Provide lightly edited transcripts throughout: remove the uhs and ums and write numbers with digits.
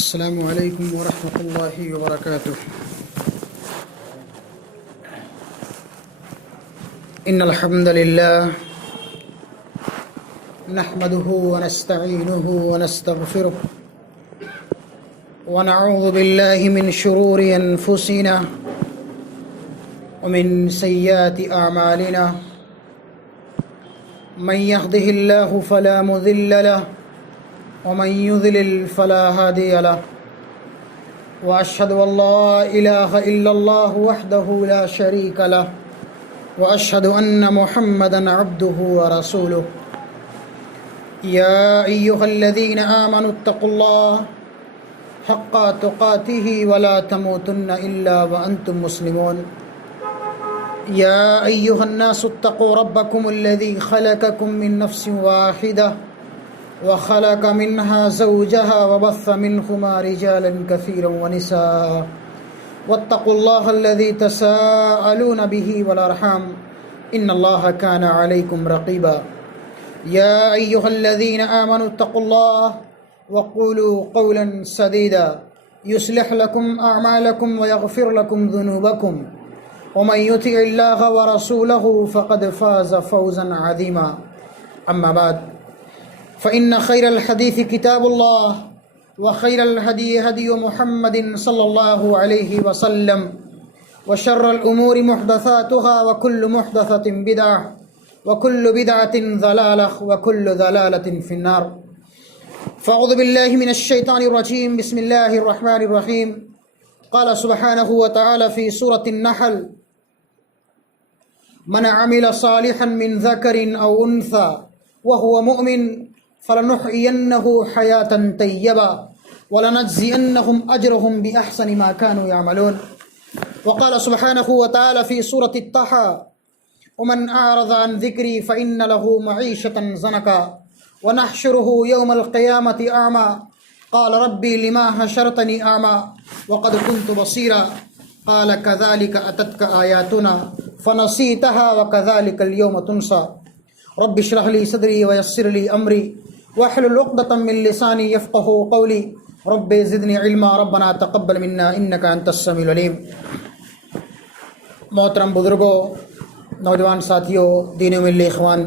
السلام علیکم ورحمۃ اللہ وبرکاتہ۔ ان الحمد للہ نحمده ونستعینه ونستغفره ونعوذ باللہ من شرور انفسنا ومن سیئات اعمالنا من يهده الله فلا مضل له ومن يضلل فلا هادي له وأشهد أن لا إله إلا الله وحده لا شريك له وأشهد أن محمدا عبده ورسوله يا أيها الذين آمنوا اتقوا الله حق تقاته ولا تموتن إلا وأنتم مسلمون يا أيها الناس اتقوا ربكم الذي خلقكم من نفس واحدة وخلق منها زوجها وبث منهما رجالا كثيرا ونساء واتقوا الله الذي تساءلون به والأرحام إن الله كان عليكم رقيبا يا أيها الذين آمنوا اتقوا الله وقولوا قولا سديدا يصلح لكم أعمالكم ويغفر لكم ذنوبكم ومن يطع الله ورسوله فقد فاز فوزا عظيما أما بعد فإن خير الحديث كتاب الله وخير الهدي هدي محمد صلى الله عليه وسلم وشر الأمور محدثاتها وكل محدثة بدعة وكل بدعة ضلالة وكل ضلالة في النار فأعوذ بالله من الشيطان الرجيم بسم الله الرحمن الرحيم قال سبحانه وتعالى في سورة النحل من عمل صالحا من ذكر أو أنثى وهو مؤمن فلنحيينه حياة طيبة ولنجزينهم أجرهم بأحسن ما كانوا يعملون وقال سبحانه وتعالى في سورة الطه ومن أعرض عن ذكري فإن له معيشة ضنكا ونحشره يوم القيامة أعمى قال ربي لما حشرتني أعمى وقد كنت بصيرا قال كذلك أتتك آياتنا فنسيتها وكذلك اليوم تنسى رب اشرح لي صدري ويسر لي أمري واحلل عقدة من لساني يفقهوا قولي رب زدني علما ربنا تقبل منا انك انت السميع العلیم۔ محترم بزرگوں، نوجوان ساتھیوں، دین و ملی اخوان،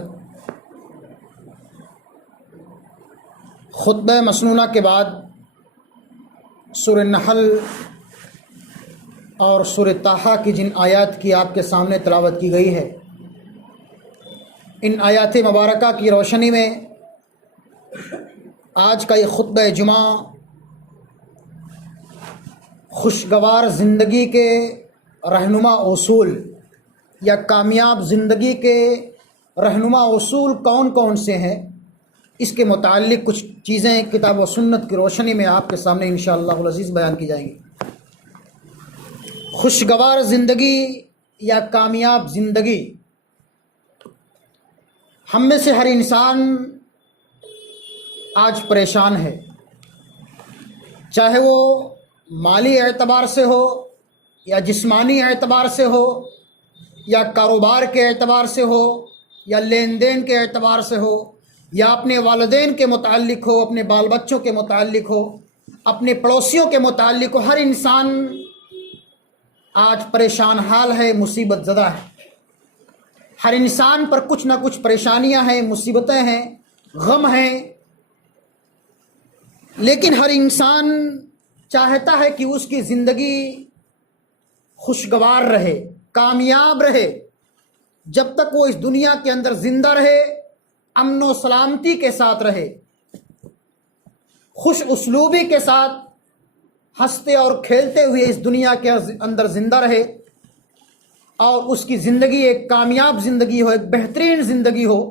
خطبہ مسنونہ کے بعد سورہ نحل اور سورہ طه کی جن آیات کی آپ کے سامنے تلاوت کی گئی ہے، ان آیات مبارکہ کی روشنی میں آج کا یہ خطبہ جمعہ خوشگوار زندگی کے رہنما اصول یا کامیاب زندگی کے رہنما اصول کون کون سے ہیں، اس کے متعلق کچھ چیزیں کتاب و سنت کی روشنی میں آپ کے سامنے انشاءاللہ العزیز بیان کی جائیں گی۔ خوشگوار زندگی یا کامیاب زندگی، ہم میں سے ہر انسان آج پریشان ہے، چاہے وہ مالی اعتبار سے ہو یا جسمانی اعتبار سے ہو یا کاروبار کے اعتبار سے ہو یا لین دین کے اعتبار سے ہو یا اپنے والدین کے متعلق ہو، اپنے بال بچوں کے متعلق ہو، اپنے پڑوسیوں کے متعلق ہو، ہر انسان آج پریشان حال ہے، مصیبت زدہ ہے۔ ہر انسان پر کچھ نہ کچھ پریشانیاں ہیں، مصیبتیں ہیں، غم ہیں، لیکن ہر انسان چاہتا ہے کہ اس کی زندگی خوشگوار رہے، کامیاب رہے، جب تک وہ اس دنیا کے اندر زندہ رہے، امن و سلامتی کے ساتھ رہے، خوش اسلوبی کے ساتھ ہنستے اور کھیلتے ہوئے اس دنیا کے اندر زندہ رہے، اور اس کی زندگی ایک کامیاب زندگی ہو، ایک بہترین زندگی ہو،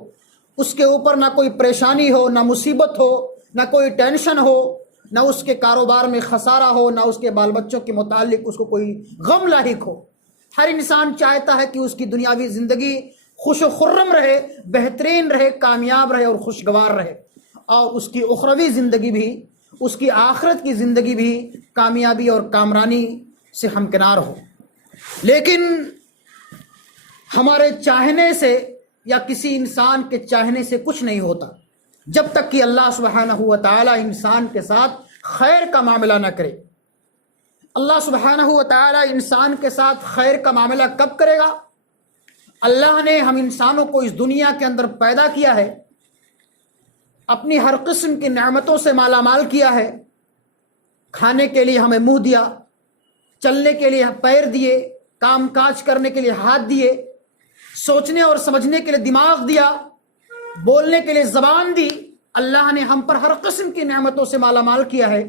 اس کے اوپر نہ کوئی پریشانی ہو، نہ مصیبت ہو، نہ کوئی ٹینشن ہو، نہ اس کے کاروبار میں خسارہ ہو، نہ اس کے بال بچوں کے متعلق اس کو کوئی غم لاحق ہو۔ ہر انسان چاہتا ہے کہ اس کی دنیاوی زندگی خوش و خرم رہے، بہترین رہے، کامیاب رہے اور خوشگوار رہے، اور اس کی اخروی زندگی بھی، اس کی آخرت کی زندگی بھی کامیابی اور کامرانی سے ہمکنار ہو۔ لیکن ہمارے چاہنے سے یا کسی انسان کے چاہنے سے کچھ نہیں ہوتا، جب تک کہ اللہ سبحانہ و تعالی انسان کے ساتھ خیر کا معاملہ نہ کرے۔ اللہ سبحانہ و تعالی انسان کے ساتھ خیر کا معاملہ کب کرے گا؟ اللہ نے ہم انسانوں کو اس دنیا کے اندر پیدا کیا ہے، اپنی ہر قسم کی نعمتوں سے مالا مال کیا ہے، کھانے کے لیے ہمیں منہ دیا، چلنے کے لیے پیر دیے، کام کاج کرنے کے لیے ہاتھ دیے، سوچنے اور سمجھنے کے لیے دماغ دیا، بولنے کے لیے زبان دی۔ اللہ نے ہم پر ہر قسم کی نعمتوں سے مالا مال کیا ہے۔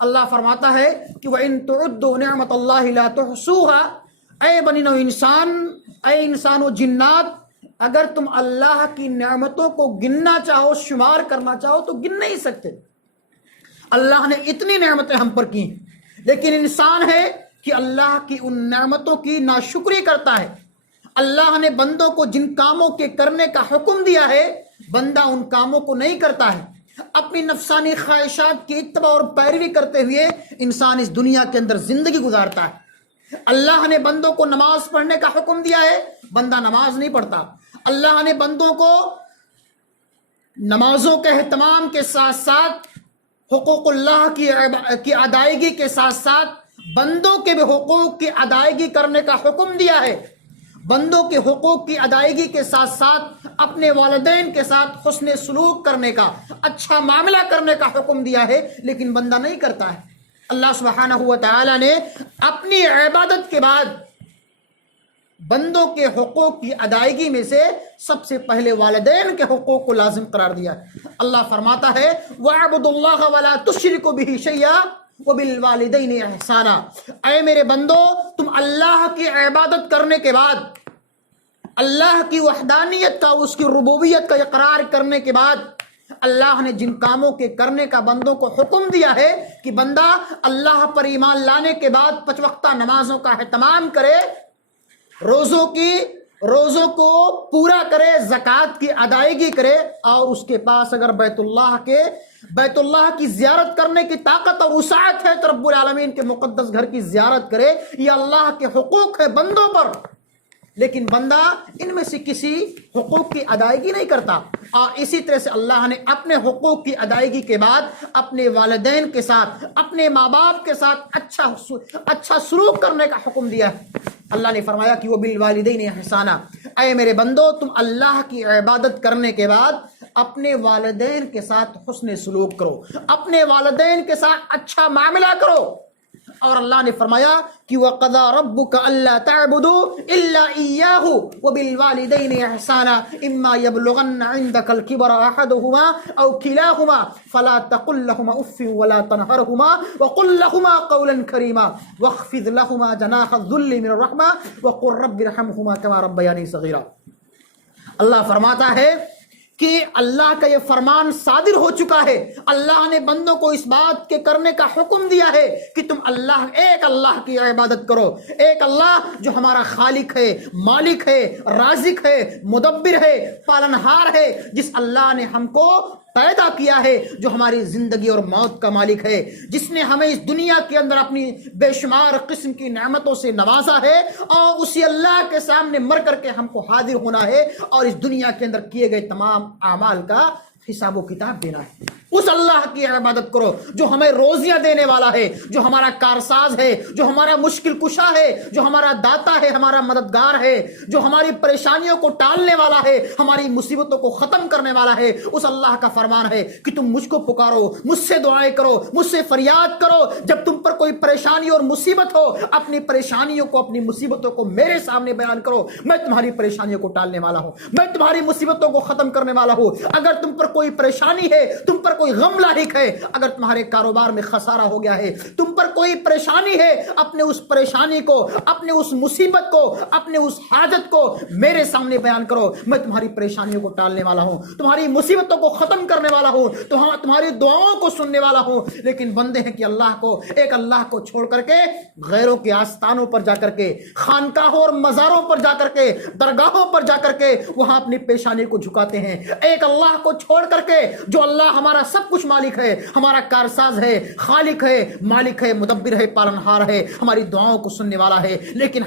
اللہ فرماتا ہے کہ وَإِن تُعُدُّوا نِعْمَةَ اللَّهِ لَا تُحْصُوهَا، اے بنی نو انسان، اے انسان و جنات، اگر تم اللہ کی نعمتوں کو گننا چاہو، شمار کرنا چاہو تو گن نہیں سکتے۔ اللہ نے اتنی نعمتیں ہم پر کی ہیں، لیکن انسان ہے کہ اللہ کی ان نعمتوں کی ناشکری کرتا ہے۔ اللہ نے بندوں کو جن کاموں کے کرنے کا حکم دیا ہے، بندہ ان کاموں کو نہیں کرتا ہے، اپنی نفسانی خواہشات کی اتباع اور پیروی کرتے ہوئے انسان اس دنیا کے اندر زندگی گزارتا ہے۔ اللہ نے بندوں کو نماز پڑھنے کا حکم دیا ہے، بندہ نماز نہیں پڑھتا۔ اللہ نے بندوں کو نمازوں کے اہتمام کے ساتھ ساتھ حقوق اللہ کی ادائیگی کے ساتھ ساتھ بندوں کے بھی حقوق کی ادائیگی کرنے کا حکم دیا ہے۔ بندوں کے حقوق کی ادائیگی کے ساتھ ساتھ اپنے والدین کے ساتھ حسن سلوک کرنے کا، اچھا معاملہ کرنے کا حکم دیا ہے، لیکن بندہ نہیں کرتا ہے۔ اللہ سبحانہ و تعالی نے اپنی عبادت کے بعد بندوں کے حقوق کی ادائیگی میں سے سب سے پہلے والدین کے حقوق کو لازم قرار دیا ہے۔ اللہ فرماتا ہے وَاعْبُدُوا اللَّهَ وَلَا تُشْرِكُوا بِهِ شَيْئًا وَبِالْوَالِدَيْنِ إِحْسَانًا، اے میرے بندو، تم اللہ کی عبادت کرنے کے بعد، اللہ کی وحدانیت کا، اس کی ربوبیت کا اقرار کرنے کے بعد، اللہ نے جن کاموں کے کرنے کا بندوں کو حکم دیا ہے کہ بندہ اللہ پر ایمان لانے کے بعد 5 وقتہ نمازوں کا اہتمام کرے، روزوں کو پورا کرے، زکوٰۃ کی ادائیگی کرے، اور اس کے پاس اگر بیت اللہ کی زیارت کرنے کی طاقت اور وسعت ہے تو رب العالمین کے مقدس گھر کی زیارت کرے۔ یہ اللہ کے حقوق ہے بندوں پر، لیکن بندہ ان میں سے کسی حقوق کی ادائیگی نہیں کرتا۔ اور اسی طرح سے اللہ نے اپنے حقوق کی ادائیگی کے بعد اپنے والدین کے ساتھ، اپنے ماں باپ کے ساتھ اچھا سلوک کرنے کا حکم دیا ہے۔ اللہ نے فرمایا کہ وَبِالْوَالِدَيْنِ إِحْسَانًا، اے میرے بندو، تم اللہ کی عبادت کرنے کے بعد اپنے والدین کے ساتھ حسن سلوک کرو، اپنے والدین کے ساتھ اچھا معاملہ کرو۔ اور اللہ نے فرمایا کہ وَقَضَىٰ رَبُّكَ أَلَّا تَعْبُدُوا إِلَّا إِيَّاهُ وَبِالْوَالِدَيْنِ إِحْسَانًا إِمَّا يَبْلُغَنَّ عِندَكَ الْكِبَرَ أَحَدُهُمَا أَوْ كِلَاهُمَا فَلَا تَقُل لَّهُمَا أُفٍّ وَلَا تَنْهَرْهُمَا وَقُل لَّهُمَا قَوْلًا كَرِيمًا وَاخْفِضْ لَهُمَا جَنَاحَ الذُّلِّ مِنَ الرَّحْمَةِ وَقُل رَّبِّ ارْحَمْهُمَا كَمَا رَبَّيَانِي صَغِيرًا۔ اللہ فرماتا ہے کہ اللہ کا یہ فرمان صادر ہو چکا ہے۔ اللہ نے بندوں کو اس بات کے کرنے کا حکم دیا ہے کہ تم ایک اللہ کی عبادت کرو، ایک اللہ جو ہمارا خالق ہے، مالک ہے، رازق ہے، مدبر ہے، پالنہار ہے، جس اللہ نے ہم کو پیدا کیا ہے، جو ہماری زندگی اور موت کا مالک ہے، جس نے ہمیں اس دنیا کے اندر اپنی بے شمار قسم کی نعمتوں سے نوازا ہے، اور اسی اللہ کے سامنے مر کر کے ہم کو حاضر ہونا ہے اور اس دنیا کے اندر کیے گئے تمام اعمال کا حساب و کتاب دینا ہے۔ اس اللہ کی عبادت کرو جو ہمیں روزیاں دینے والا ہے، جو ہمارا کارساز ہے، جو ہمارا مشکل کشا ہے، جو ہمارا داتا ہے، ہمارا مددگار ہے، جو ہماری پریشانیوں کو ٹالنے والا ہے، ہماری مصیبتوں کو ختم کرنے والا ہے۔ اس اللہ کا فرمان ہے کہ تم مجھ کو پکارو، مجھ سے دعائیں کرو، مجھ سے فریاد کرو۔ جب تم پر کوئی پریشانی اور مصیبت ہو، اپنی پریشانیوں کو، اپنی مصیبتوں کو میرے سامنے بیان کرو، میں تمہاری پریشانیوں کو ٹالنے والا ہوں، میں تمہاری مصیبتوں کو ختم کرنے والا ہوں۔ اگر تم پر کوئی پریشانی ہے، تم پر کوئی غم لاحق ہے، اگر تمہارے کاروبار میں خسارہ ہو گیا ہے، تم پر کوئی پریشانی ہے، اپنے اس پریشانی کو، اپنے اس مصیبت کو، اپنے اس حاجت کو میرے سامنے بیان کرو، میں تمہاری پریشانیوں کو ٹالنے والا ہوں، تمہاری مصیبتوں کو ختم کرنے والا ہوں، تمہاری دعاؤں کو سننے والا ہوں۔ لیکن بندے ہیں کہ ایک اللہ کو چھوڑ کر کے غیروں کے آستانوں پر جا کر کے، خانقاہوں اور مزاروں پر جا کر کے، درگاہوں پر جا کر کے وہاں اپنی پیشانی کو جھکاتے ہیں۔ ایک اللہ کو چھوڑ کر کے جو اللہ ہمارا سب کچھ مالک ہے، ہمارا کارساز ہے، خالق ہے، مالک ہے، مدبر ہے، پالنہار ہے، ہماری دعاؤں کو سننے والا ہے، لیکن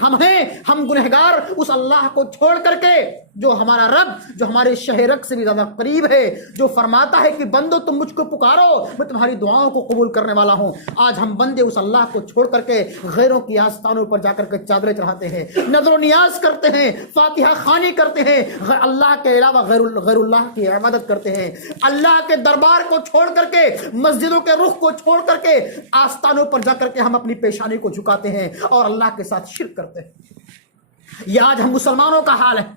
ہم گنہگار اس اللہ کو چھوڑ کر کے جو ہمارا رب جو ہمارے شہرک سے بھی زیادہ قریب ہے، جو فرماتا ہے کہ بندو تم مجھ کو پکارو میں تمہاری دعاؤں کو قبول کرنے والا ہوں، آج ہم بندے اس اللہ کو چھوڑ کر کے غیروں کی آستانوں پر جا کر کے چادریں چڑھاتے ہیں، نظر و نیاز کرتے ہیں، فاتحہ خوانی کرتے ہیں، اللہ کے علاوہ غیر اللہ کی عبادت کرتے ہیں، اللہ کے دربار کو چھوڑ کر کے، مسجدوں کے رخ کو چھوڑ کر کے آستانوں پر جا کر کے ہم اپنی پیشانی کو جھکاتے ہیں اور اللہ کے ساتھ شرک کرتے ہیں۔ یہ آج ہم مسلمانوں کا حال ہے۔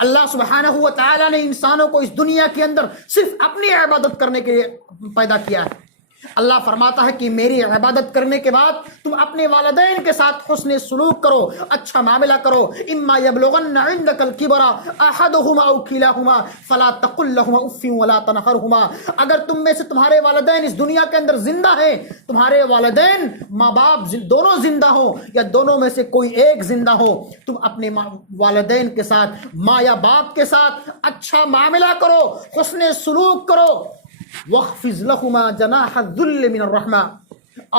اللہ سبحانہ و تعالی نے انسانوں کو اس دنیا کے اندر صرف اپنی عبادت کرنے کے لیے پیدا کیا ہے۔ اللہ فرماتا ہے کہ میری عبادت کرنے کے بعد تم اپنے والدین کے ساتھ حسن سلوک کرو، اچھا معاملہ کرو۔ اما یبلغن عندک الکبر احدہما او کلاہما فلا تقل لہما اف ولا تنہرہما، اگر تم میں سے تمہارے والدین اس دنیا کے اندر زندہ ہیں، تمہارے والدین ماں باپ دونوں زندہ ہوں یا دونوں میں سے کوئی ایک زندہ ہو، تم اپنے والدین کے ساتھ، ماں یا باپ کے ساتھ اچھا معاملہ کرو، حسن سلوک کرو۔ وَاخْفِضْ لَهُمَا جَنَاحَ الذُّلِّ مِنَ الرَّحْمَةِ،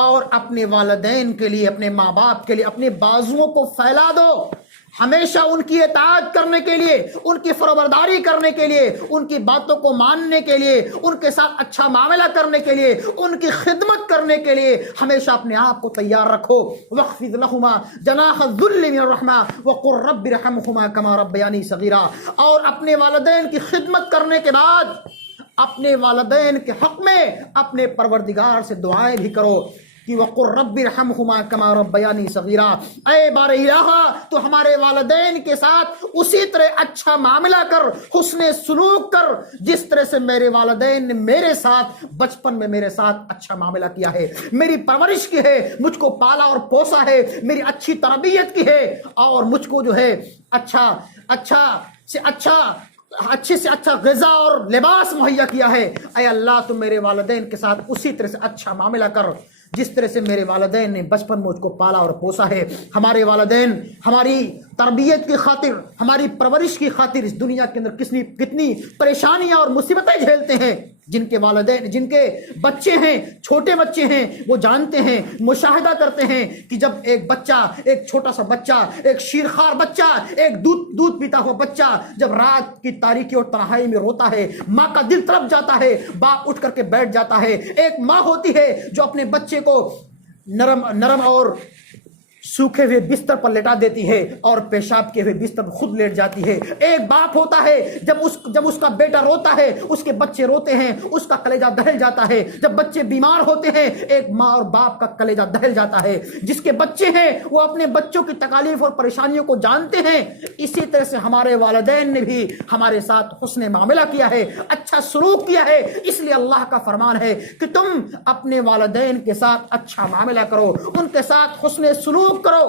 اور اپنے والدین کے لیے، اپنے ماں باپ کے لیے اپنے بازوؤں کو پھیلا دو، ہمیشہ ان کی اطاعت کرنے کے لیے، ان کی فرمانبرداری کرنے کے لیے، ان کی باتوں کو ماننے کے لیے، ان کے ساتھ اچھا معاملہ کرنے کے لیے، ان کی خدمت کرنے کے لیے ہمیشہ اپنے آپ کو تیار رکھو۔ وَاخْفِضْ لَهُمَا جَنَاحَ الذُّلِّ مِنَ الرَّحْمَةِ وَقُلْ رَبِّ ارْحَمْهُمَا كَمَا رَبَّيَانِي صَغِيرًا، اور اپنے والدین کی خدمت کرنے کے بعد اپنے والدین کے حق میں اپنے پروردگار سے دعائیں بھی کرو کہ وَقُلْ رَبِّ ارْحَمْهُمَا كَمَا رَبَّيَانِي صَغِيرًا، اے بار الہ تو ہمارے والدین کے ساتھ اسی طرح اچھا معاملہ کر، حسن سلوک کر جس طرح سے میرے والدین نے میرے ساتھ بچپن میں میرے ساتھ اچھا معاملہ کیا ہے، میری پرورش کی ہے، مجھ کو پالا اور پوسا ہے، میری اچھی تربیت کی ہے، اور مجھ کو جو ہے اچھے سے اچھا غذا اور لباس مہیا کیا ہے۔ اے اللہ تم میرے والدین کے ساتھ اسی طرح سے اچھا معاملہ کر جس طرح سے میرے والدین نے بچپن میں مجھ کو پالا اور پوسا ہے۔ ہمارے والدین ہماری تربیت کی خاطر، ہماری پرورش کی خاطر اس دنیا کے اندر کتنی پریشانیاں اور مصیبتیں جھیلتے ہیں۔ جن کے والدین، جن کے بچے ہیں، چھوٹے بچے ہیں، وہ جانتے ہیں، مشاہدہ کرتے ہیں کہ جب ایک بچہ، ایک چھوٹا سا بچہ، ایک شیرخوار بچہ، ایک دودھ پیتا ہوا بچہ جب رات کی تاریکی اور تنہائی میں روتا ہے، ماں کا دل تڑپ جاتا ہے، باپ اٹھ کر کے بیٹھ جاتا ہے۔ ایک ماں ہوتی ہے جو اپنے بچے کو نرم اور سوکھے ہوئے بستر پر لٹا دیتی ہے اور پیشاب کے ہوئے بستر پر خود لیٹ جاتی ہے۔ ایک باپ ہوتا ہے جب اس کا بیٹا روتا ہے، اس کے بچے روتے ہیں، اس کا کلیجہ دہل جاتا ہے۔ جب بچے بیمار ہوتے ہیں، ایک ماں اور باپ کا کلیجہ دہل جاتا ہے۔ جس کے بچے ہیں وہ اپنے بچوں کی تکالیف اور پریشانیوں کو جانتے ہیں۔ اسی طرح سے ہمارے والدین نے بھی ہمارے ساتھ حسن معاملہ کیا ہے، اچھا سلوک کیا ہے۔ اس لیے اللہ کا فرمان ہے کہ تم اپنے والدین کے ساتھ اچھا معاملہ کرو، ان کے ساتھ حسن سلوک کرو۔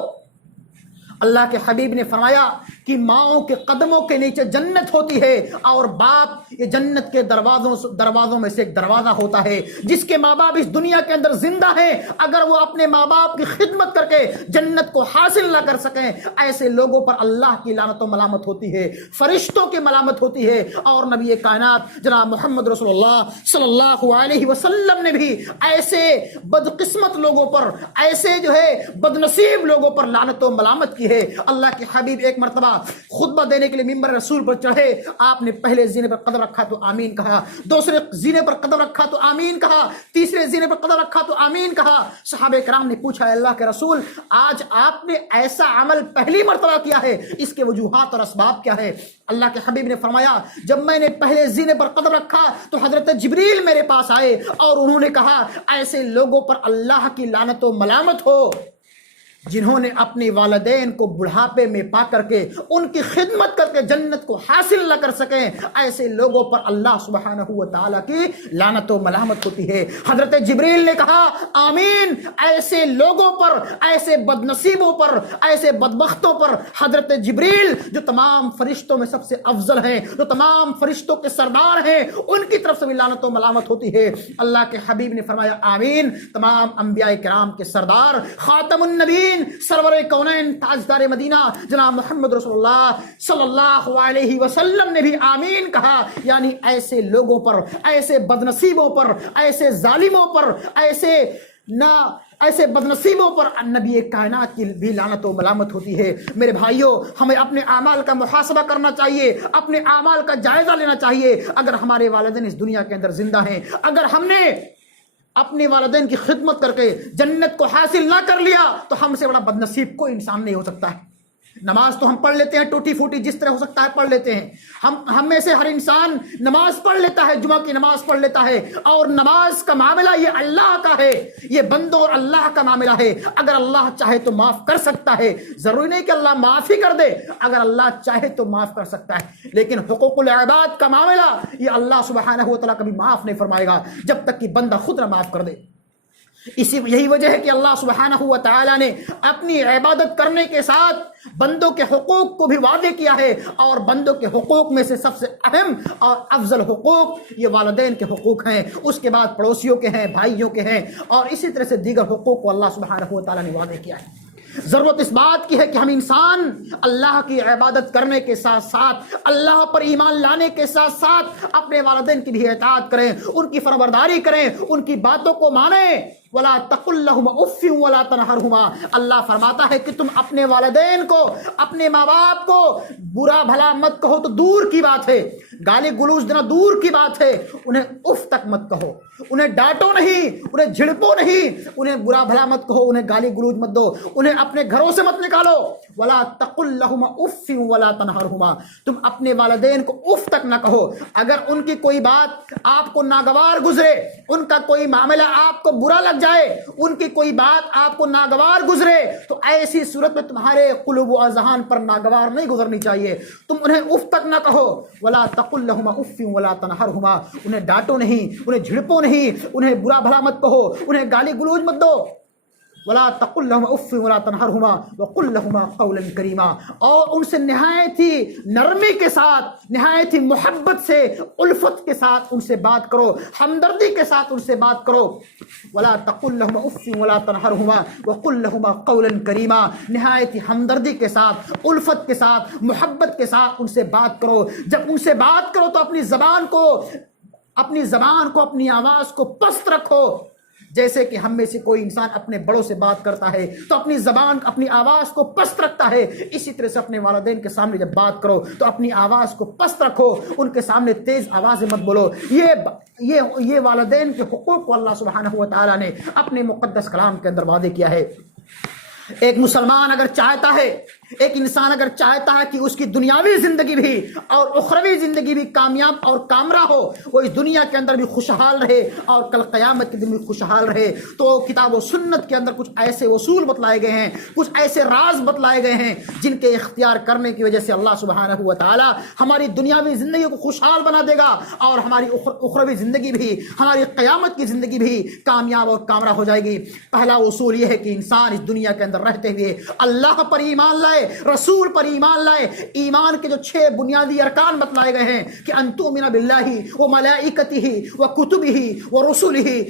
اللہ کے حبیب نے فرمایا کہ ماؤں کے قدموں کے نیچے جنت ہوتی ہے، اور باپ یہ جنت کے دروازوں میں سے ایک دروازہ ہوتا ہے۔ جس کے ماں باپ اس دنیا کے اندر زندہ ہیں، اگر وہ اپنے ماں باپ کی خدمت کر کے جنت کو حاصل نہ کر سکیں، ایسے لوگوں پر اللہ کی لعنت و ملامت ہوتی ہے، فرشتوں کی ملامت ہوتی ہے۔ اور نبی کائنات جناب محمد رسول اللہ صلی اللہ علیہ وسلم نے بھی ایسے بدقسمت لوگوں پر، ایسے جو ہے بدنصیب لوگوں پر لعنت و ملامت کی ہے۔ اللہ کے حبیب ایک مرتبہ خطبہ دینے کے لیے ممبر رسول پر چڑھے، آپ نے پہلے زینے پر قدم رکھا تو آمین کہا، دوسرے زینے پر قدم رکھا تو آمین کہا، تیسرے زینے پر قدم رکھا تو آمین کہا۔ صحابہ کرام نے پوچھا، اللہ کے رسول آج آپ نے ایسا عمل پہلی مرتبہ کیا ہے، اس کے وجوہات اور اسباب کیا ہے؟ اللہ کے حبیب نے فرمایا، جب میں نے پہلے زینے پر قدم رکھا تو حضرت جبریل میرے پاس آئے اور انہوں نے کہا ایسے لوگوں پر اللہ کی لعنت و ملامت ہو جنہوں نے اپنے والدین کو بڑھاپے میں پا کر کے ان کی خدمت کر کے جنت کو حاصل نہ کر سکیں، ایسے لوگوں پر اللہ سبحانہ و تعالیٰ کی لعنت و ملامت ہوتی ہے۔ حضرت جبریل نے کہا آمین، ایسے لوگوں پر، ایسے بدنصیبوں پر، ایسے بدبختوں پر حضرت جبریل جو تمام فرشتوں میں سب سے افضل ہیں، جو تمام فرشتوں کے سردار ہیں، ان کی طرف سے بھی لعنت و ملامت ہوتی ہے۔ اللہ کے حبیب نے فرمایا آمین، تمام انبیاء کرام کے سردار، خاتم النبیین، سرور کونین، تاجدار مدینہ جناب محمد رسول اللہ صلی اللہ علیہ وسلم نے بھی آمین کہا۔ یعنی ایسے لوگوں پر، ایسے بدنصیبوں پر، ایسے ظالموں پر، ایسے ایسے بدنصیبوں پر نبی کائنات کی بھی لعنت و ملامت ہوتی ہے۔ میرے بھائیوں، ہمیں اپنے اعمال کا محاسبہ کرنا چاہیے، اپنے اعمال کا جائزہ لینا چاہیے۔ اگر ہمارے والدین اس دنیا کے اندر زندہ ہیں، اگر ہم نے اپنے والدین کی خدمت کر کے جنت کو حاصل نہ کر لیا تو ہم سے بڑا بدنصیب کوئی انسان نہیں ہو سکتا ہے۔ نماز تو ہم پڑھ لیتے ہیں، ٹوٹی پھوٹی جس طرح ہو سکتا ہے پڑھ لیتے ہیں۔ ہم میں سے ہر انسان نماز پڑھ لیتا ہے، جمعہ کی نماز پڑھ لیتا ہے، اور نماز کا معاملہ یہ اللہ کا ہے، یہ بندوں اور اللہ کا معاملہ ہے۔ اگر اللہ چاہے تو معاف کر سکتا ہے، ضروری نہیں کہ اللہ معاف ہی کر دے، اگر اللہ چاہے تو معاف کر سکتا ہے، لیکن حقوق العباد کا معاملہ یہ اللہ سبحانہ و تعالیٰ کبھی معاف نہیں فرمائے گا جب تک کہ بندہ خود نہ معاف کر دے۔ یہی وجہ ہے کہ اللہ سبحانہ و تعالیٰ نے اپنی عبادت کرنے کے ساتھ بندوں کے حقوق کو بھی واضح کیا ہے، اور بندوں کے حقوق میں سے سب سے اہم اور افضل حقوق یہ والدین کے حقوق ہیں، اس کے بعد پڑوسیوں کے ہیں، بھائیوں کے ہیں، اور اسی طرح سے دیگر حقوق کو اللہ سبحانہ و تعالیٰ نے واضح کیا ہے۔ ضرورت اس بات کی ہے کہ ہم انسان اللہ کی عبادت کرنے کے ساتھ ساتھ، اللہ پر ایمان لانے کے ساتھ ساتھ اپنے والدین کی بھی اطاعت کریں، ان کی فرمانبرداری کریں، ان کی باتوں کو مانیں۔ وَلَا تَقُلْ لَهُمَا أُفٍّ وَلَا تَنْهَرْهُمَا، اللہ فرماتا ہے کہ تم اپنے والدین کو، اپنے ماں باپ کو برا بھلا مت کہو تو دور کی بات ہے، گالی گلوچ دینا دور کی بات ہے، انہیں اف تک مت کہو، انہیں ڈانٹو نہیں، انہیں جھڑپو نہیں، انہیں برا بھلا مت کہو، انہیں گالی گلوچ مت دو، انہیں اپنے گھروں سے مت نکالو۔ وَلَا تَقُلْ لَهُمَا أُفٍّ وَلَا تَنْهَرْهُمَا، تم اپنے والدین کو اف تک نہ کہو۔ اگر ان کی کوئی بات آپ کو ناگوار گزرے، ان کا کوئی معاملہ آپ کو برا لگ جائے، ان کی کوئی بات آپ کو ناگوار گزرے، تو ایسی صورت میں تمہارے قلوب و اذہان پر ناگوار نہیں گزرنی چاہیے، تم انہیں اف تک نہ کہو۔ وَلَا تَقُلْ لَهُمَا أُفٍّ وَلَا تَنْهَرْهُمَا، انہیں ڈانٹو نہیں، انہیں جھڑپو نہیں، انہیں برا بھلا مت کہو، انہیں گالی گلوچ مت دو۔ وَلَا تَقُلْ لَهُمَا أُفٍّ وَلَا تَنْهَرْهُمَا وَقُلْ لَهُمَا قَوْلًا كَرِيمًا، اور ان سے نہایت ہی نرمی کے ساتھ، نہایت ہی محبت سے، الفت کے ساتھ ان سے بات کرو، ہمدردی کے ساتھ ان سے بات کرو۔ وَلَا تَقُلْ لَهُمَا أُفٍّ وَلَا تَنْهَرْهُمَا وَقُلْ لَهُمَا قَوْلًا كَرِيمًا، نہایت ہی ہمدردی کے ساتھ، الفت کے ساتھ، محبت کے ساتھ ان سے بات کرو۔ جب ان سے بات کرو تو اپنی زبان کو، اپنی آواز کو پست رکھو، جیسے کہ ہم میں سے کوئی انسان اپنے بڑوں سے بات کرتا ہے تو اپنی زبان، اپنی آواز کو پست رکھتا ہے، اسی طرح سے اپنے والدین کے سامنے جب بات کرو تو اپنی آواز کو پست رکھو، ان کے سامنے تیز آواز مت بولو۔ یہ والدین کے حقوق کو اللہ سبحانہ و تعالیٰ نے اپنے مقدس کلام کے اندر واضح کیا ہے۔ ایک مسلمان اگر چاہتا ہے، ایک انسان اگر چاہتا ہے کہ اس کی دنیاوی زندگی بھی اور اخروی زندگی بھی کامیاب اور کامرہ ہو، وہ اس دنیا کے اندر بھی خوشحال رہے اور کل قیامت کے دن بھی خوشحال رہے، تو کتاب و سنت کے اندر کچھ ایسے اصول بتلائے گئے ہیں، کچھ ایسے راز بتلائے گئے ہیں جن کے اختیار کرنے کی وجہ سے اللہ سبحانہ و تعالی ہماری دنیاوی زندگی کو خوشحال بنا دے گا، اور ہماری اخروی زندگی بھی، ہماری قیامت کی زندگی بھی کامیاب اور کامرہ ہو جائے گی۔ پہلا اصول یہ ہے کہ انسان اس دنیا کے اندر رہتے ہوئے اللہ پر ایمان لائے، رسول پر ایمان لائے۔ ایمان کے جو 6 بنیادی ارکان بتلائے گئے ہیں کہ ان تؤمن باللہ وملائکتہ وکتبہ ورسلہ،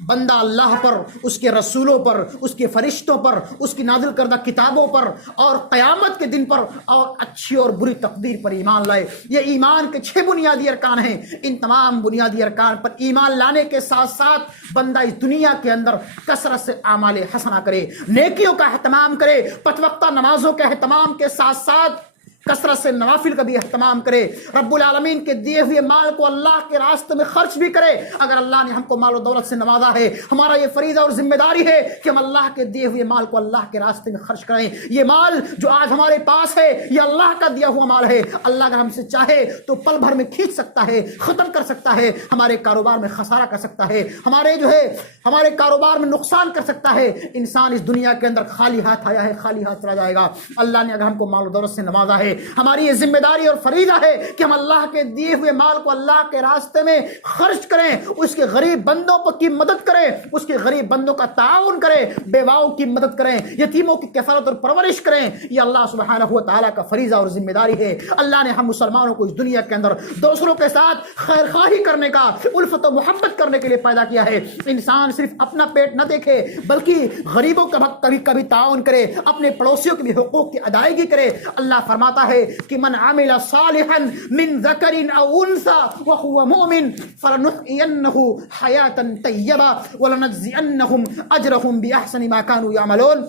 بندہ اللہ پر، اس کے رسولوں پر، اس کے فرشتوں پر، اس کی نازل کردہ کتابوں پر، اور قیامت کے دن پر، اور اچھی اور بری تقدیر پر ایمان لائے۔ یہ ایمان کے 6 بنیادی ارکان ہیں۔ ان تمام بنیادی ارکان پر ایمان لانے کے ساتھ ساتھ بندہ اس دنیا کے اندر کثرت سے اعمال حسنہ کرے، نیکیوں کا اہتمام کرے، 5 وقتہ نمازوں کے اہتمام کے ساتھ ساتھ کثرت سے نوافل کا بھی اہتمام کرے، رب العالمین کے دیے ہوئے مال کو اللہ کے راستے میں خرچ بھی کرے۔ اگر اللہ نے ہم کو مال و دولت سے نوازا ہے، ہمارا یہ فریضہ اور ذمہ داری ہے کہ ہم اللہ کے دیے ہوئے مال کو اللہ کے راستے میں خرچ کریں۔ یہ مال جو آج ہمارے پاس ہے یہ اللہ کا دیا ہوا مال ہے، اللہ اگر ہم سے چاہے تو پل بھر میں کھینچ سکتا ہے، ختم کر سکتا ہے، ہمارے کاروبار میں خسارہ کر سکتا ہے، ہمارے کاروبار میں نقصان کر سکتا ہے۔ انسان اس دنیا کے اندر خالی ہاتھ آیا ہے، خالی ہاتھ چلا جائے گا۔ اللہ نے اگر ہم کو مال و دولت سے نوازا ہے، ہماری یہ ذمہ داری اور فریضہ ہے کہ ہم اللہ کے دیے ہوئے مال کو اللہ کے راستے میں خرچ کریں، اس کے غریب بندوں کی مدد کریں، اس کے غریب بندوں کا تعاون کریں، بیواؤں کی مدد کریں، یتیموں کی کفالت اور پرورش کریں۔ یہ اللہ سبحانہ و تعالیٰ کا فریضہ اور ذمہ داری ہے۔ اللہ نے ہم مسلمانوں کو اس دنیا کے اندر دوسروں کے ساتھ خیر خواہی کرنے کا، الفت و محبت کرنے کے لیے پیدا کیا ہے۔ انسان صرف اپنا پیٹ نہ دیکھے بلکہ غریبوں کا کبھی تعاون کرے، اپنے پڑوسیوں کے بھی حقوق کی ادائیگی کرے۔ اللہ فرماتا فرماتا ہے کہ من عمل صالحا من ذکر او انثى وهو مؤمن فلنحيينه حیاتا طیبہ ولنجزینهم اجرهم باحسن ما كانوا يعملون.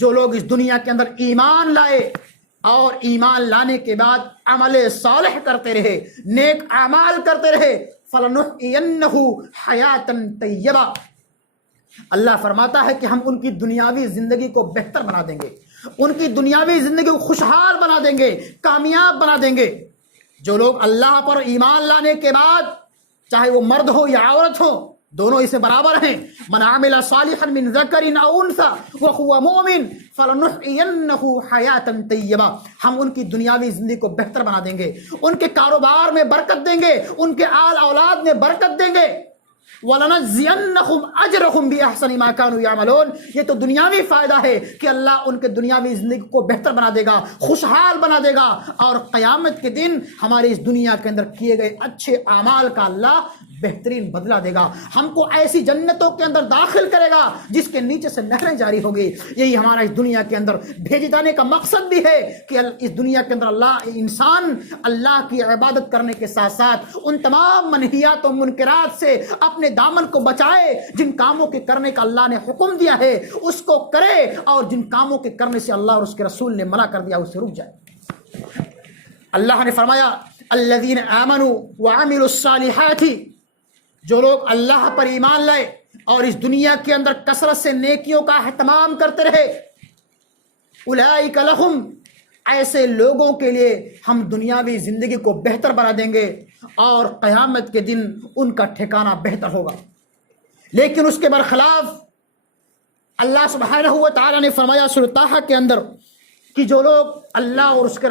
جو لوگ اس دنیا کے اندر ایمان لائے اور ایمان لانے کے بعد عمل صالح کرتے رہے، نیک اعمال کرتے رہے، فلنحيينه حیاتا طیبہ، اللہ فرماتا ہے کہ ہم ان کی دنیاوی زندگی کو بہتر بنا دیں گے، ان کی دنیاوی زندگی کو خوشحال بنا دیں گے، کامیاب بنا دیں گے. جو لوگ اللہ پر ایمان لانے کے بعد، چاہے وہ مرد ہو یا عورت ہو، دونوں اسے برابر ہیں، من عمل صالحا من ذکر او انثى وهو مؤمن فلنحيينه حیاتا طیبہ، ہم ان کی دنیاوی زندگی کو بہتر بنا دیں گے، ان کے کاروبار میں برکت دیں گے، ان کے آل اولاد میں برکت دیں گے، وَلَنَجْزِيَنَّهُمْ أَجْرَهُمْ بِأَحْسَنِ مَا كَانُوا يَعْمَلُونَ. یہ تو دنیاوی فائدہ ہے کہ اللہ ان کے دنیاوی زندگی کو بہتر بنا دے گا، خوشحال بنا دے گا، اور قیامت کے دن ہماری اس دنیا کے اندر کیے گئے اچھے اعمال کا اللہ بہترین بدلہ دے گا، ہم کو ایسی جنتوں کے اندر داخل کرے گا جس کے نیچے سے نہریں جاری ہوگی. یہی ہمارا اس دنیا کے اندر بھیجے جانے کا مقصد بھی ہے کہ اس دنیا کے اندر انسان اللہ کی عبادت کرنے کے ساتھ ساتھ ان تمام منہیات و منکرات سے اپنے دامن کو بچائے، جن کاموں کے کرنے کا اللہ نے حکم دیا ہے اس کو کرے، اور جن کاموں کے کرنے سے اللہ اور اس کے رسول نے منع کر دیا اس سے رک جائے. اللہ نے فرمایا الذین آمنوا وعملوا الصالحات، جو لوگ اللہ پر ایمان لائے اور اس دنیا کے اندر کثرت سے نیکیوں کا اہتمام کرتے رہے، اولئک لہم، ایسے لوگوں کے لیے ہم دنیاوی زندگی کو بہتر بنا دیں گے اور قیامت کے دن ان کا ٹھکانہ بہتر ہوگا. لیکن اس کے برخلاف اللہ سبحانہ و تعالی نے فرمایا سورۃ طٰہٰ کے اندر کہ جو لوگ اللہ اور اس کے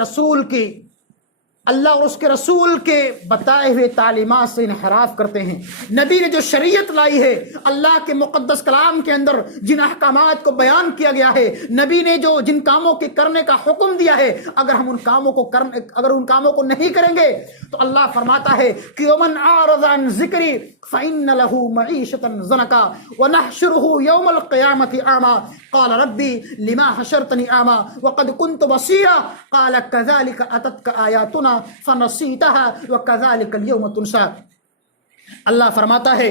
رسول کے بتائے ہوئے تعلیمات سے انحراف کرتے ہیں، نبی نے جو شریعت لائی ہے، اللہ کے مقدس کلام کے اندر جن احکامات کو بیان کیا گیا ہے، نبی نے جو جن کاموں کے کرنے کا حکم دیا ہے، اگر ہم ان کاموں کو نہیں کریں گے تو اللہ فرماتا ہے کہ ومن اعرض عن ذکری فإن له معیشة ضنکا ونحشره یوم القیامة اعما قال ربی لما حشرتنی اعما وقد كنت بصیرا قال كذلك اتتك آیاتنا فنسیتها وكذلك اليوم تنسى. اللہ فرماتا ہے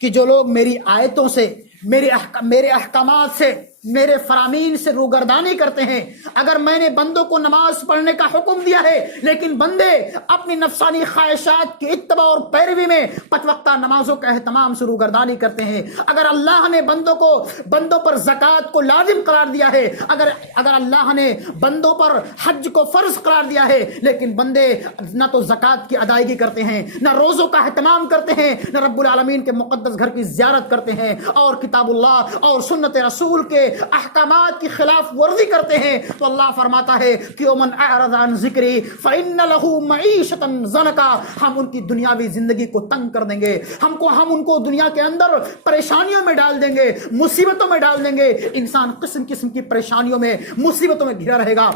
کہ جو لوگ میری آیتوں سے، میرے احکامات سے، میرے فرامین سے روگردانی کرتے ہیں، اگر میں نے بندوں کو نماز پڑھنے کا حکم دیا ہے لیکن بندے اپنی نفسانی خواہشات کی اتباع اور پیروی میں پنج وقتہ نمازوں کا اہتمام سے روگردانی کرتے ہیں، اگر اللہ نے بندوں پر زکوٰۃ کو لازم قرار دیا ہے، اگر اللہ نے بندوں پر حج کو فرض قرار دیا ہے لیکن بندے نہ تو زکوٰۃ کی ادائیگی کرتے ہیں، نہ روزوں کا اہتمام کرتے ہیں، نہ رب العالمین کے مقدس گھر کی زیارت کرتے ہیں، اور کتاب اللہ اور سنت رسول کے احکامات کی خلاف ورزی کرتے ہیں، تو اللہ فرماتا ہے کہ ومن اعرض عن ذکری فإن له معیشة ضنکا، ہم ان کی دنیاوی زندگی کو تنگ کر دیں گے، ہم ان کو دنیا کے اندر پریشانیوں میں ڈال دیں گے، مصیبتوں میں ڈال دیں گے، انسان قسم قسم کی پریشانیوں میں، مصیبتوں میں گھرا رہے گا.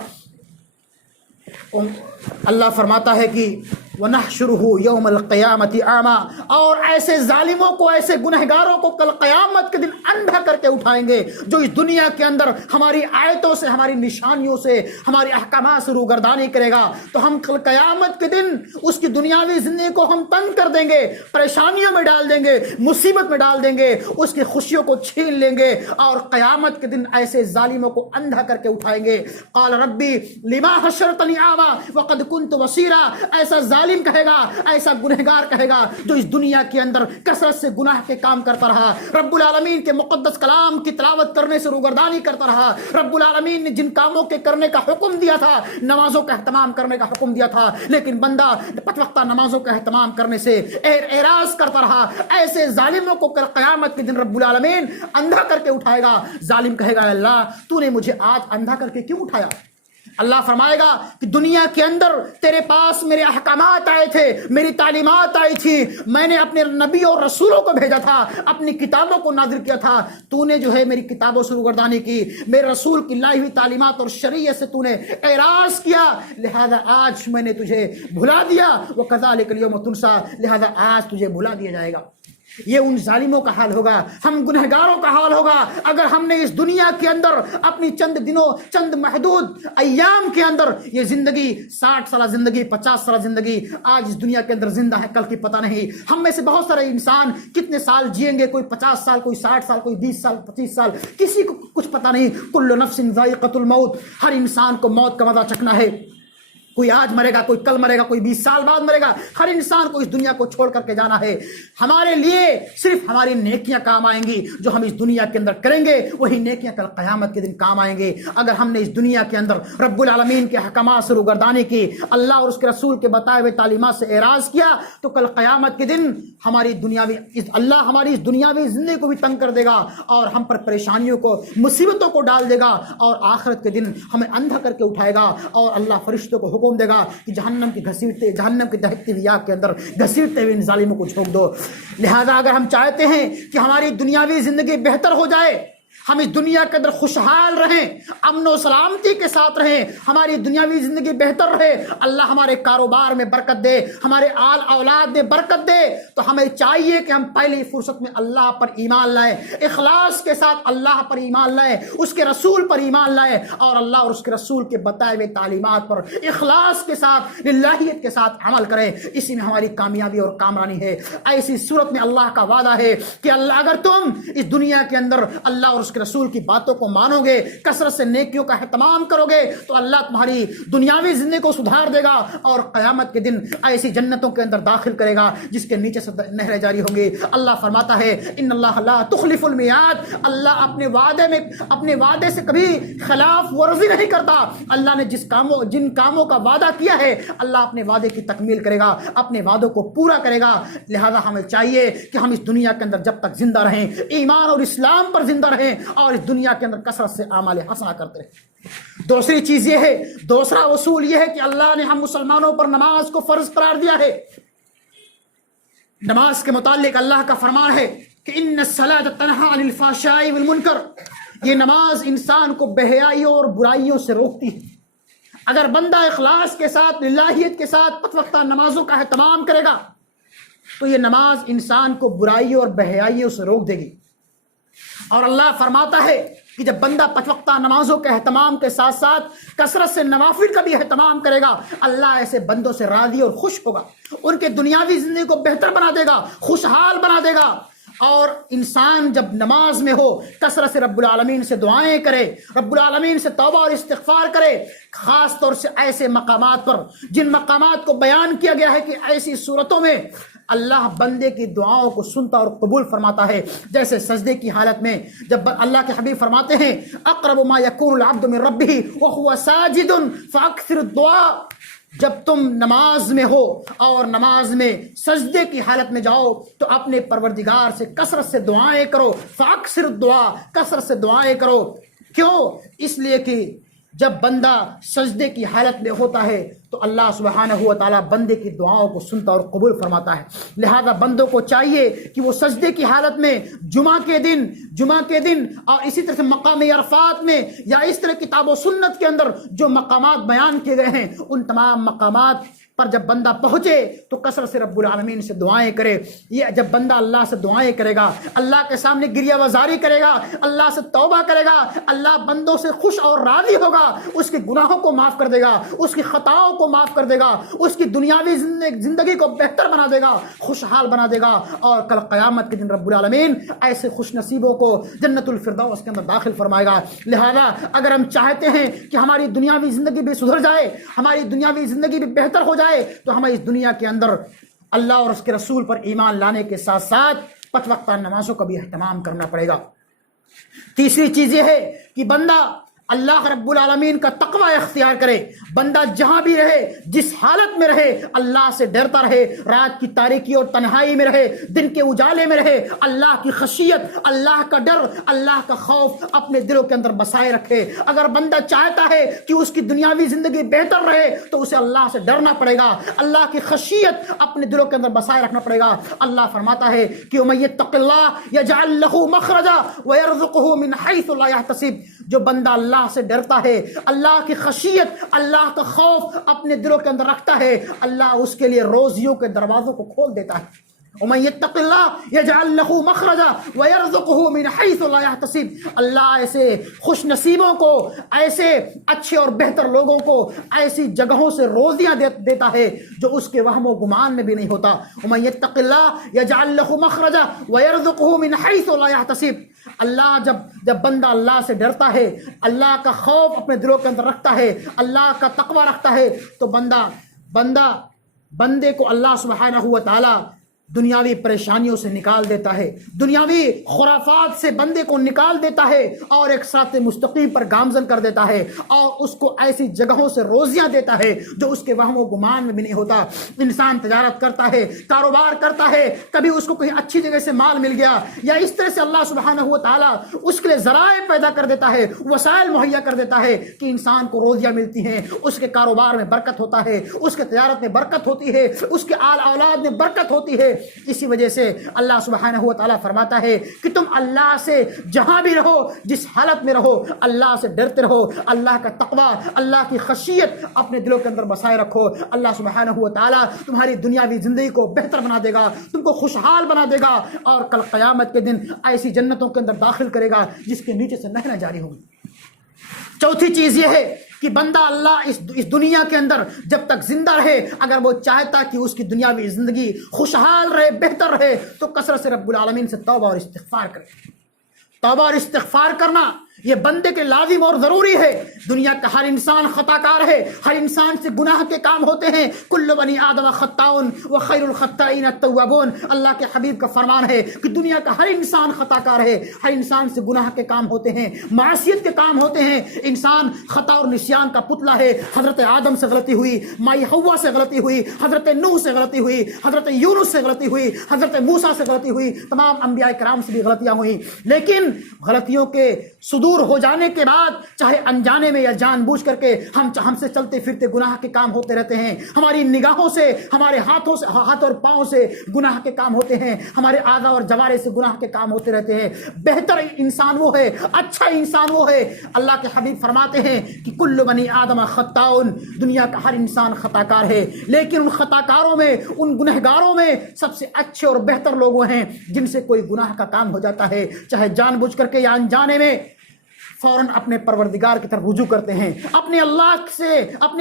اللہ فرماتا ہے کہ وَنَحْشُرُهُ يَوْمَ الْقِيَامَةِ أَعْمَى، اور ایسے ظالموں کو، ایسے گنہگاروں کو کل قیامت کے دن اندھا کر کے اٹھائیں گے جو اس دنیا کے اندر ہماری آیتوں سے، ہماری نشانیوں سے، ہماری احکامات سے روگردانی کرے گا، تو ہم کل قیامت کے دن اس کی دنیاوی زندگی کو ہم تنگ کر دیں گے، پریشانیوں میں ڈال دیں گے، مصیبت میں ڈال دیں گے، اس کی خوشیوں کو چھین لیں گے، اور قیامت کے دن ایسے ظالموں کو اندھا کر کے اٹھائیں گے. قال ربی لما حشرتنی اعمی وقد كنت بصیرا، ایسا ظالم کہے گا، ایسا گنہگار کہے گا جو اس دنیا کے اندر کثرت سے گناہ کے کام کرتا رہا، رب العالمین کے مقدس کلام کی تلاوت کرنے سے روگردانی کرتا رہا، رب العالمین نے جن کاموں کے کرنے کا حکم دیا تھا، نمازوں کا اہتمام کرنے کا حکم دیا تھا، لیکن بندہ پنج وقتہ نمازوں کا اہتمام کرنے سے اعراض کرتا رہا، ایسے ظالموں کو کل قیامت کے دن رب العالمین اندھا کر کے اٹھائے گا. ظالم کہے گا اللہ تو نے مجھے آج اندھا کر کے کیوں اٹھایا؟ اللہ فرمائے گا کہ دنیا کے اندر تیرے پاس میرے احکامات آئے تھے، میری تعلیمات آئی تھی، میں نے اپنے نبی اور رسولوں کو بھیجا تھا، اپنی کتابوں کو نازل کیا تھا، تو نے جو ہے میری کتابوں سے روگردانی کی، میرے رسول کی لائی ہوئی تعلیمات اور شریعت سے تو نے اعراض کیا، لہذا آج میں نے تجھے بھلا دیا، وَكَذَلِكَ الْيَوْمَ تُنسَى، لہذا آج تجھے بھلا دیا جائے گا. یہ ان ظالموں کا حال ہوگا، ہم گنہگاروں کا حال ہوگا اگر ہم نے اس دنیا کے اندر اپنی چند دنوں، چند محدود ایام کے اندر یہ زندگی، 60 سالہ زندگی، 50 سالہ زندگی، آج اس دنیا کے اندر زندہ ہے، کل کی پتہ نہیں۔ ہم میں سے بہت سارے انسان کتنے سال جئیں گے، کوئی 50 سال، کوئی 60 سال، کوئی 20 سال، 25 سال، کسی کو کچھ پتہ نہیں۔ کل نفس ذائقۃ الموت، ہر انسان کو موت کا مزہ چکھنا ہے۔ کوئی آج مرے گا، کوئی کل مرے گا، کوئی 20 سال بعد مرے گا، ہر انسان کو اس دنیا کو چھوڑ کر کے جانا ہے۔ ہمارے لیے صرف ہماری نیکیاں کام آئیں گی، جو ہم اس دنیا کے اندر کریں گے وہی نیکیاں کل قیامت کے دن کام آئیں گے۔ اگر ہم نے اس دنیا کے اندر رب العالمین کے احکامات سے روگردانی کی، اللہ اور اس کے رسول کے بتائے ہوئے تعلیمات سے اعراض کیا، تو کل قیامت کے دن ہماری اللہ ہماری اس دنیاوی زندگی کو بھی تنگ کر دے گا اور ہم پر پریشانیوں کو، مصیبتوں کو ڈال دے گا، اور آخرت کے دن ہمیں اندھا کر کے اٹھائے گا، اور اللہ فرشتوں کو حکم دے گا کہ جہنم کی دہکتی ہوئی آگ کے اندر گھسیٹتے ہوئے ان ظالموں کو جھونک دو۔ لہذا اگر ہم چاہتے ہیں کہ ہماری دنیاوی زندگی بہتر ہو جائے، ہم اس دنیا کے اندر خوشحال رہیں، امن و سلامتی کے ساتھ رہیں، ہماری دنیاوی زندگی بہتر رہے، اللہ ہمارے کاروبار میں برکت دے، ہمارے آل اولاد میں برکت دے، تو ہمیں چاہیے کہ ہم پہلی فرصت میں اللہ پر ایمان لائیں، اخلاص کے ساتھ اللہ پر ایمان لائیں، اس کے رسول پر ایمان لائیں، اور اللہ اور اس کے رسول کے بتائے ہوئے تعلیمات پر اخلاص کے ساتھ، للہیت کے ساتھ عمل کریں۔ اسی میں ہماری کامیابی اور کامرانی ہے۔ ایسی صورت میں اللہ کا وعدہ ہے کہ اللہ اگر تم اس دنیا کے اندر اللہ اور اس کے رسول کی باتوں کو مانو گے، کثرت سے نیکیوں کا اہتمام کرو گے، تو اللہ تمہاری دنیاوی زندگی کو سدھار دے گا، اور قیامت کے دن ایسی جنتوں کے اندر داخل کرے گا جس کے نیچے سے نہریں جاری ہوں گی۔ اللہ فرماتا ہے ان اللہ لا تخلف المیعاد، اللہ اپنے وعدے سے کبھی خلاف ورزی نہیں کرتا۔ اللہ نے جن کاموں کا وعدہ کیا ہے، اللہ اپنے وعدے کی تکمیل کرے گا، اپنے وعدوں کو پورا کرے گا۔ لہذا ہمیں چاہیے کہ ہم اس دنیا کے اندر جب تک زندہ رہیں، ایمان اور اسلام پر زندہ رہیں، اور اس دنیا کے اندر کثرت سے اعمال حسنہ کرتے رہیں۔ دوسری چیز یہ ہے، دوسرا اصول یہ ہے کہ اللہ نے ہم مسلمانوں پر نماز کو فرض قرار دیا ہے۔ نماز کے متعلق اللہ کا فرمان ہے کہ ان الصلاۃ تنہی عن الفحشاء والمنکر، یہ نماز انسان کو بے حیائیوں اور برائیوں سے روکتی ہے۔ اگر بندہ اخلاص کے ساتھ، للہیت کے ساتھ 5 وقتہ نمازوں کا اہتمام کرے گا، تو یہ نماز انسان کو برائیوں اور بے حیائیوں سے روک دے گی۔ اور اللہ فرماتا ہے کہ جب بندہ 5 وقتہ نمازوں کے اہتمام کے ساتھ ساتھ کثرت سے نوافل کا بھی اہتمام کرے گا، اللہ ایسے بندوں سے راضی اور خوش ہوگا، ان کے دنیاوی زندگی کو بہتر بنا دے گا، خوشحال بنا دے گا۔ اور انسان جب نماز میں ہو، کثرت سے رب العالمین سے دعائیں کرے، رب العالمین سے توبہ اور استغفار کرے، خاص طور سے ایسے مقامات پر جن مقامات کو بیان کیا گیا ہے کہ ایسی صورتوں میں اللہ بندے کی دعاؤں کو سنتا اور قبول فرماتا ہے، جیسے سجدے کی حالت میں جب اللہ کے حبیب فرماتے ہیں اقرب ما یکون العبد من ربہ وہو ساجد فاکثر الدعاء، جب تم نماز میں ہو اور نماز میں سجدے کی حالت میں جاؤ تو اپنے پروردگار سے کثرت سے دعائیں کرو، فاکثر الدعاء، کثرت سے دعائیں کرو۔ کیوں؟ اس لیے کہ جب بندہ سجدے کی حالت میں ہوتا ہے تو اللہ سبحانہ و تعالیٰ بندے کی دعاؤں کو سنتا اور قبول فرماتا ہے۔ لہذا بندوں کو چاہیے کہ وہ سجدے کی حالت میں جمعہ کے دن اور اسی طرح سے مقام عرفات میں یا اس طرح کتاب و سنت کے اندر جو مقامات بیان کیے گئے ہیں، ان تمام مقامات پر جب بندہ پہنچے تو کثرت سے رب العالمین سے دعائیں کرے۔ یہ جب بندہ اللہ سے دعائیں کرے گا، اللہ کے سامنے گریہ وزاری کرے گا، اللہ سے توبہ کرے گا، اللہ بندوں سے خوش اور راضی ہوگا، اس کے گناہوں کو معاف کر دے گا، اس کی خطاؤں کو معاف کر دے گا، اس کی دنیاوی زندگی کو بہتر بنا دے گا، خوشحال بنا دے گا، اور کل قیامت کے دن رب العالمین ایسے خوش نصیبوں کو جنت الفردوس کے اندر داخل فرمائے گا۔ لہذا اگر ہم چاہتے ہیں کہ ہماری دنیاوی زندگی بھی سدھر جائے، ہماری دنیاوی زندگی بھی بہتر ہو جائے، تو ہمیں اس دنیا کے اندر اللہ اور اس کے رسول پر ایمان لانے کے ساتھ ساتھ 5 وقتہ نمازوں کا بھی اہتمام کرنا پڑے گا۔ تیسری چیز یہ ہے کہ بندہ اللہ رب العالمین کا تقوی اختیار کرے، بندہ جہاں بھی رہے، جس حالت میں رہے، اللہ سے ڈرتا رہے، رات کی تاریکی اور تنہائی میں رہے، دن کے اجالے میں رہے، اللہ کی خشیت، اللہ کا ڈر، اللہ کا خوف اپنے دلوں کے اندر بسائے رکھے۔ اگر بندہ چاہتا ہے کہ اس کی دنیاوی زندگی بہتر رہے تو اسے اللہ سے ڈرنا پڑے گا، اللہ کی خشیت اپنے دلوں کے اندر بسائے رکھنا پڑے گا۔ اللہ فرماتا ہے کہ وَمَن يَتَّقِ اللَّهَ يَجْعَل لَّهُ مَخْرَجًا وَيَرْزُقْهُ مِنْ حَيْثُ لَا يَحْتَسِبُ، جو بندہ اللہ سے ڈرتا ہے، اللہ کی خشیت، اللہ کا خوف اپنے دلوں کے اندر رکھتا ہے، اللہ اس کے لیے روزیوں کے دروازوں کو کھول دیتا ہے۔ ومن یتق اللہ یجعل لہ مخرجا ویرزقہ من حیث لا یحتسب، اللہ ایسے خوش نصیبوں کو، ایسے اچھے اور بہتر لوگوں کو ایسی جگہوں سے روزیاں دیتا ہے جو اس کے وہم و گمان میں بھی نہیں ہوتا۔ ومن یتق اللہ یجعل لہ مخرجا ویرزقہ من حیث لا یحتسب، اللہ جب بندہ اللہ سے ڈرتا ہے، اللہ کا خوف اپنے دلوں کے اندر رکھتا ہے، اللہ کا تقوی رکھتا ہے، تو بندے کو اللہ سبحانہ و تعالی دنیاوی پریشانیوں سے نکال دیتا ہے، دنیاوی خرافات سے بندے کو نکال دیتا ہے اور ایک صراط مستقیم پر گامزن کر دیتا ہے، اور اس کو ایسی جگہوں سے روزیاں دیتا ہے جو اس کے وہم و گمان میں بھی نہیں ہوتا۔ انسان تجارت کرتا ہے، کاروبار کرتا ہے، کبھی اس کو کہیں اچھی جگہ سے مال مل گیا، یا اس طرح سے اللہ سبحانہ و تعالیٰ اس کے لیے ذرائع پیدا کر دیتا ہے، وسائل مہیا کر دیتا ہے کہ انسان کو روزیاں ملتی ہیں، اس کے کاروبار میں برکت ہوتا ہے، اس کے تجارت میں برکت ہوتی ہے، اس کے آل اولاد میں برکت ہوتی ہے۔ اسی وجہ سے اللہ سبحانہ و تعالیٰ فرماتا ہے کہ تم اللہ سے جہاں بھی رہو، جس حالت میں رہو، اللہ سے ڈرتے رہو، اللہ کا تقوی، اللہ کی خشیت اپنے دلوں کے اندر بسائے رکھو۔ اللہ سبحانہ و تعالیٰ تمہاری دنیاوی زندگی کو بہتر بنا دے گا، تم کو خوشحال بنا دے گا، اور کل قیامت کے دن ایسی جنتوں کے اندر داخل کرے گا جس کے نیچے سے نہریں جاری ہوں گی۔ چوتھی چیز یہ ہے کہ بندہ اللہ اس دنیا کے اندر جب تک زندہ رہے، اگر وہ چاہتا کہ اس کی دنیاوی زندگی خوشحال رہے، بہتر رہے، تو کثرت سے رب العالمین سے توبہ اور استغفار کرے۔ توبہ اور استغفار کرنا یہ بندے کے لازم اور ضروری ہے۔ دنیا کا ہر انسان خطا کار ہے، ہر انسان سے گناہ کے کام ہوتے ہیں۔ کل بنی آدم خطاؤن وخیر الخطائین التوابون، اللہ کے حبیب کا فرمان ہے کہ دنیا کا ہر انسان خطا کار ہے، ہر انسان سے گناہ کے کام ہوتے ہیں، معصیت کے کام ہوتے ہیں۔ انسان خطا اور نسیان کا پتلا ہے۔ حضرت آدم سے غلطی ہوئی، مائی حوا سے غلطی ہوئی، حضرت نوح سے غلطی ہوئی، حضرت یونس سے غلطی ہوئی، حضرت موسیٰ سے غلطی ہوئی، تمام انبیاء کرام سے بھی غلطیاں ہوئیں، لیکن غلطیوں کے صدور ہو جانے کے بعد، چاہے انجانے میں یا جان بوجھ کر کے، ہم سے چلتے پھرتے گناہ کے کام ہوتے رہتے ہیں، ہماری نگاہوں سے، ہمارے ہاتھوں اور پاؤں سے گناہ کے کام ہوتے ہیں، ہمارے اعضاء اور جوارح سے گناہ کے کام ہوتے رہتے ہیں۔ بہتر انسان وہ ہے، اچھا انسان وہ ہے، اللہ کے حبیب فرماتے ہیں کہ کل بنی آدم خطاؤن، دنیا کا ہر انسان خطا کار ہے، لیکن ان خطا کاروں میں، ان گنہگاروں میں سب سے اچھے اور بہتر لوگ وہ ہیں جن سے کوئی گناہ کا کام ہو جاتا ہے، چاہے جان بوجھ کر کے یا انجانے میں، فوراً اپنے پروردگار کی طرف رجوع کرتے ہیں، اپنے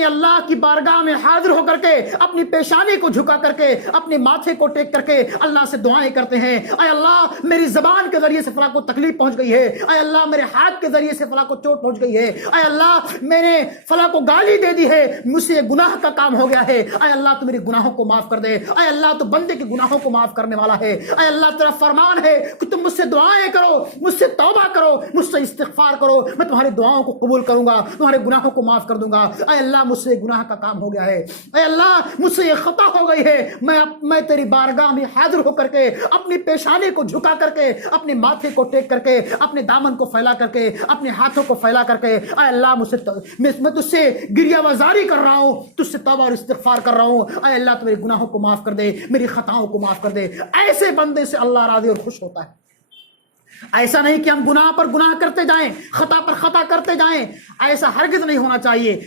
اللہ کی بارگاہ میں حاضر ہو کر کے، اپنی پیشانی کو جھکا کر کے، اپنے ماتھے کو ٹیک کر کے اللہ سے دعائیں کرتے ہیں۔ اے اللہ، میری زبان کے ذریعے سے فلاں کو تکلیف پہنچ گئی ہے، اے اللہ میرے ہاتھ کے ذریعے سے فلاں کو چوٹ پہنچ گئی ہے، اے اللہ میں نے فلاں کو گالی دے دی ہے، مجھ سے گناہ کا کام ہو گیا ہے، اے اللہ تو میرے گناہوں کو معاف کر دے، اے اللہ تو بندے کے گناہوں کو معاف کرنے والا ہے، اے اللہ تیرا فرمان ہے کہ تم مجھ سے دعائیں کرو، مجھ سے توبہ کرو، مجھ سے استغفار کرو، میں تمہاری دعاؤں کو قبول کروں گا، تمہارے گناہوں کو معاف کر دوں گا۔ اے اللہ مجھ سے گناہ کا کام ہو گیا ہے، اے اللہ مجھ سے یہ خطا ہو گئی ہے، میں تیری بارگاہ میں حاضر ہو کر کے، اپنی پیشانی کو جھکا کر کے، اپنے ماتھے کو ٹیک کر کے، اپنے دامن کو پھیلا کر کے، اپنے ہاتھوں کو پھیلا کر کے، اے اللہ میں تجھ سے گریہ وزاری کر رہا ہوں، تجھ سے توبہ اور استغفار کر رہا ہوں، اے اللہ تو میرے گناہوں کو معاف کر دے، میری خطاؤں کو معاف کر دے۔ ایسے بندے سے اللہ راضی اور خوش ہوتا ہے۔ ایسا نہیں کہ ہم گناہ پر گناہ کرتے جائیں، خطا پر خطا کرتے جائیں، ایسا ہرگز نہیں ہونا چاہیے۔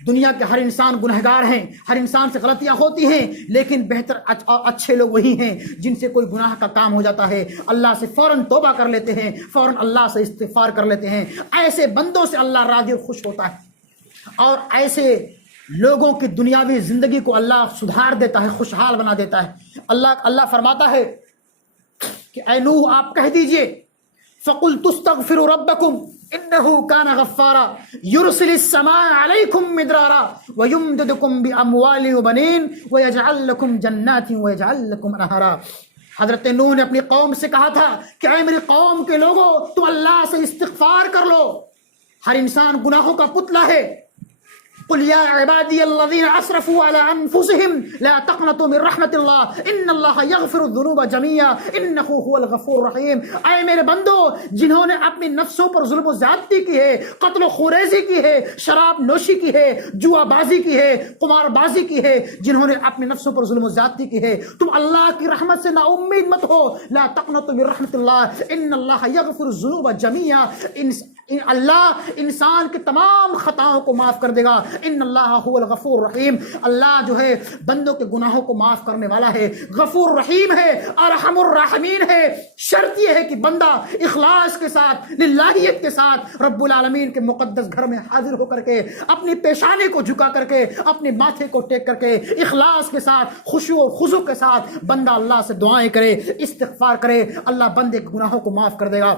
دنیا کے ہر انسان گنہگار ہیں، ہر انسان سے غلطیاں ہوتی ہیں، لیکن بہتر اور اچھے لوگ وہی ہیں جن سے کوئی گناہ کا کام ہو جاتا ہے، اللہ سے فوراً توبہ کر لیتے ہیں، فوراً اللہ سے استغفار کر لیتے ہیں۔ ایسے بندوں سے اللہ راضی اور خوش ہوتا ہے، اور ایسے لوگوں کی دنیاوی زندگی کو اللہ سدھار دیتا ہے، خوشحال بنا دیتا ہے۔ اللہ فرماتا ہے کہ اے نوح آپ کہہ دیجئے فَقُلْتُ اسْتَغْفِرُوا رَبَّكُمْ إِنَّهُ كَانَ غَفَّارًا يُرْسِلِ السَّمَاءَ عَلَيْكُمْ مِدْرَارًا وَيُمْدِدْكُمْ بِأَمْوَالٍ وَبَنِينَ وَيَجْعَلْ لَكُمْ جَنَّاتٍ وَيَجْعَلْ لَكُمْ أَنْهَارًا۔ حضرت نوح نے اپنی قوم سے کہا تھا کہ اے میری قوم کے لوگوں، تم اللہ سے استغفار کر لو۔ ہر انسان گناہوں کا پتلا ہے۔ قل یا عبادی الذین اسرفوا علی انفسهم لا تقنطوا من رحمت اللہ ان اللہ یغفر الذنوب جميعا انہ هو الغفور الرحیم۔ اے میرے بندو، جنہوں نے اپنی نفسوں پر ظلم و زیادتی کی ہے، قتل و خوریزی کی ہے، شراب نوشی کی ہے، جوا بازی کی ہے، قمار بازی کی ہے، جنہوں نے اپنی نفسوں پر ظلم و زیادتی کی ہے، تم اللہ کی رحمت سے نا امید مت ہو۔ لا تقنطوا من رحمت اللہ ان اللہ یغفر الذنوب جميعا۔ اللہ انسان کے تمام خطاؤں کو معاف کر دے گا. ان اللہ هو الغفور الرحیم. اللہ جو ہے بندوں کے گناہوں کو معاف کرنے والا ہے، غفور رحیم ہے، ارحم الراحمین ہے. شرط یہ ہے کہ بندہ اخلاص کے ساتھ، للہیت کے ساتھ رب العالمین کے مقدس گھر میں حاضر ہو کر کے اپنی پیشانی کو جھکا کر کے، اپنے ماتھے کو ٹیک کر کے، اخلاص کے ساتھ، خشوع و خضوع کے ساتھ بندہ اللہ سے دعائیں کرے، استغفار کرے. اللہ بندے کے گناہوں کو معاف کر دے گا.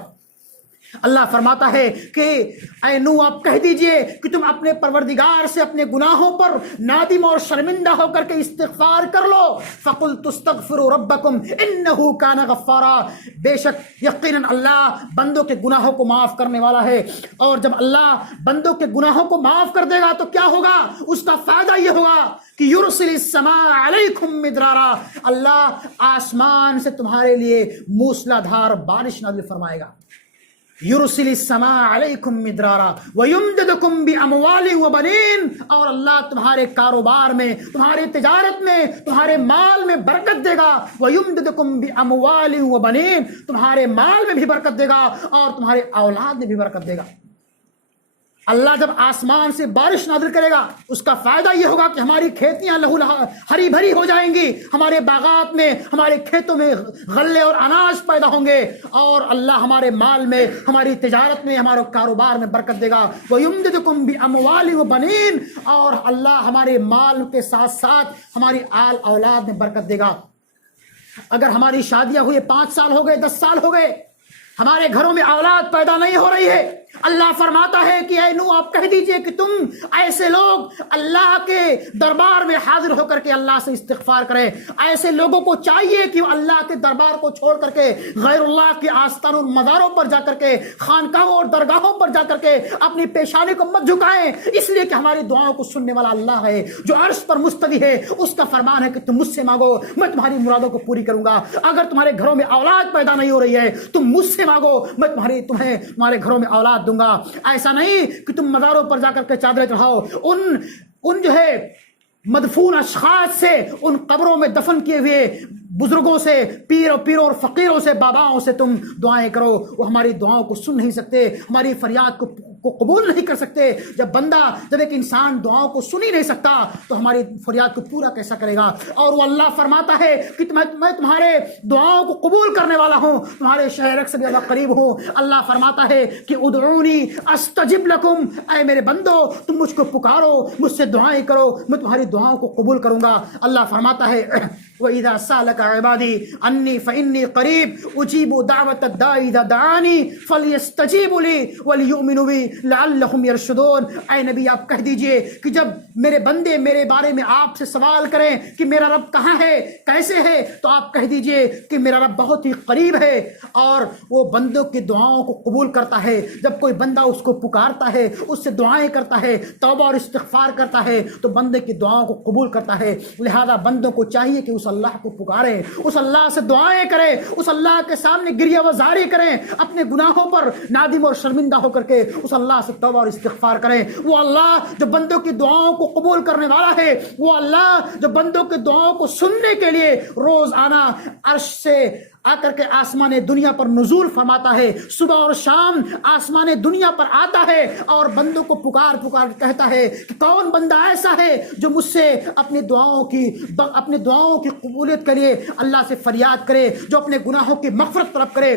اللہ فرماتا ہے کہ اے نوح آپ کہہ دیجئے کہ تم اپنے پروردگار سے اپنے گناہوں پر نادم اور شرمندہ ہو کر کے استغفار کر لو. فَقُلْتُ اسْتَغْفِرُوا رَبَّكُمْ إِنَّهُ كَانَ غَفَّارًا. بے شک یقیناً اللہ بندوں کے گناہوں کو معاف کرنے والا ہے. اور جب اللہ بندوں کے گناہوں کو معاف کر دے گا تو کیا ہوگا؟ اس کا فائدہ یہ ہوگا کہ یرسل السماء علیکم مدرارا. اللہ آسمان سے تمہارے لیے موسلا دھار بارش نازل فرمائے گا. یرسل السماء علیکم مدرارا ویمددکم باموال وبنین. اور اللہ تمہارے کاروبار میں، تمہاری تجارت میں، تمہارے مال میں برکت دے گا. ویمددکم باموال وبنین. تمہارے مال میں بھی برکت دے گا اور تمہارے اولاد میں بھی برکت دے گا. اللہ جب آسمان سے بارش نازل کرے گا اس کا فائدہ یہ ہوگا کہ ہماری کھیتیاں لہو ہری بھری ہو جائیں گی، ہمارے باغات میں، ہمارے کھیتوں میں غلے اور اناج پیدا ہوں گے، اور اللہ ہمارے مال میں، ہماری تجارت میں، ہمارے کاروبار میں برکت دے گا. وَيُمْدِدُكُمْ بِأَمْوَالٍ وَبَنِينَ. اور اللہ ہمارے مال کے ساتھ ساتھ ہماری آل اولاد میں برکت دے گا. اگر ہماری شادیاں ہوئے 5 سال ہو گئے، 10 سال ہو گئے، ہمارے گھروں میں اولاد پیدا نہیں ہو رہی ہے، اللہ فرماتا ہے کہ اے نوح آپ کہہ دیجئے کہ تم ایسے لوگ اللہ کے دربار میں حاضر ہو کر کے اللہ سے استغفار کریں. ایسے لوگوں کو چاہیے کہ وہ اللہ کے دربار کو چھوڑ کر کے غیر اللہ کے آستانوں مزاروں پر جا کر کے، خانقاہوں اور درگاہوں پر جا کر کے اپنی پیشانی کو مت جھکائیں، اس لیے کہ ہماری دعاؤں کو سننے والا اللہ ہے جو عرش پر مستوی ہے. اس کا فرمان ہے کہ تم مجھ سے مانگو میں تمہاری مرادوں کو پوری کروں گا. اگر تمہارے گھروں میں اولاد پیدا نہیں ہو رہی ہے تم مجھ سے مانگو، میں تمہیں تمہارے گھروں میں اولاد دوں گا. ایسا نہیں کہ تم مزاروں پر جا کر کے چادریں چڑھاؤ، ان جو ہے مدفون اشخاص سے، ان قبروں میں دفن کیے ہوئے بزرگوں سے، پیروں اور فقیروں سے، باباؤں سے تم دعائیں کرو. وہ ہماری دعاؤں کو سن نہیں سکتے، ہماری فریاد کو قبول نہیں کر سکتے. جب ایک انسان دعاؤں کو سن ہی نہیں سکتا تو ہماری فریاد کو پورا کیسا کرے گا؟ اور وہ اللہ فرماتا ہے کہ میں تمہارے دعاؤں کو قبول کرنے والا ہوں، تمہارے شہر سے بھی زیادہ قریب ہوں. اللہ فرماتا ہے کہ ادعونی استجب لکم. اے میرے بندو تم مجھ کو پکارو، مجھ سے دعائیں کرو، میں تمہاری دعاؤں کو قبول کروں گا. اللہ فرماتا ہے وَإِذَا سَأَلَكَ عِبَادِي عَنِّي فَإِنِّي قَرِيبٌ أُجِيبُ دَعْوَةَ الدَّاعِ إِذَا دَعَانِي فَلْيَسْتَجِيبُوا لِي وَلْيُؤْمِنُوا بِي لَعَلَّهُمْ يَرْشُدُونَ. اے نبی آپ کہہ دیجئے کہ جب میرے بندے میرے بارے میں آپ سے سوال کریں کہ میرا رب کہاں ہے، کیسے ہے، تو آپ کہہ دیجئے کہ میرا رب بہت ہی قریب ہے اور وہ بندوں کی دعاؤں کو قبول کرتا ہے. جب کوئی بندہ اس کو پکارتا ہے، اس سے دعائیں کرتا ہے، توبہ اور استغفار کرتا ہے تو بندے کی دعاؤں کو قبول کرتا ہے. لہذا بندوں کو چاہیے کہ اس اللہ کو پکاریں، اس اللہ سے دعائیں کریں، اس اللہ کے سامنے گریہ وزاری کریں، اپنے گناہوں پر نادم اور شرمندہ ہو کر کے اس اللہ سے توبہ اور استغفار کریں. وہ اللہ جو بندوں کی دعاؤں کو قبول کرنے والا ہے، وہ اللہ جو بندوں کی دعاؤں کو سننے کے لیے روز آنا عرش سے آ کر کے آسمان دنیا پر نزول فرماتا ہے. صبح اور شام آسمان دنیا پر آتا ہے اور بندوں کو پکار پکار کہتا ہے کہ کون بندہ ایسا ہے جو مجھ سے اپنی دعاؤں کی قبولیت کے لیے اللہ سے فریاد کرے، جو اپنے گناہوں کی مغفرت طلب کرے،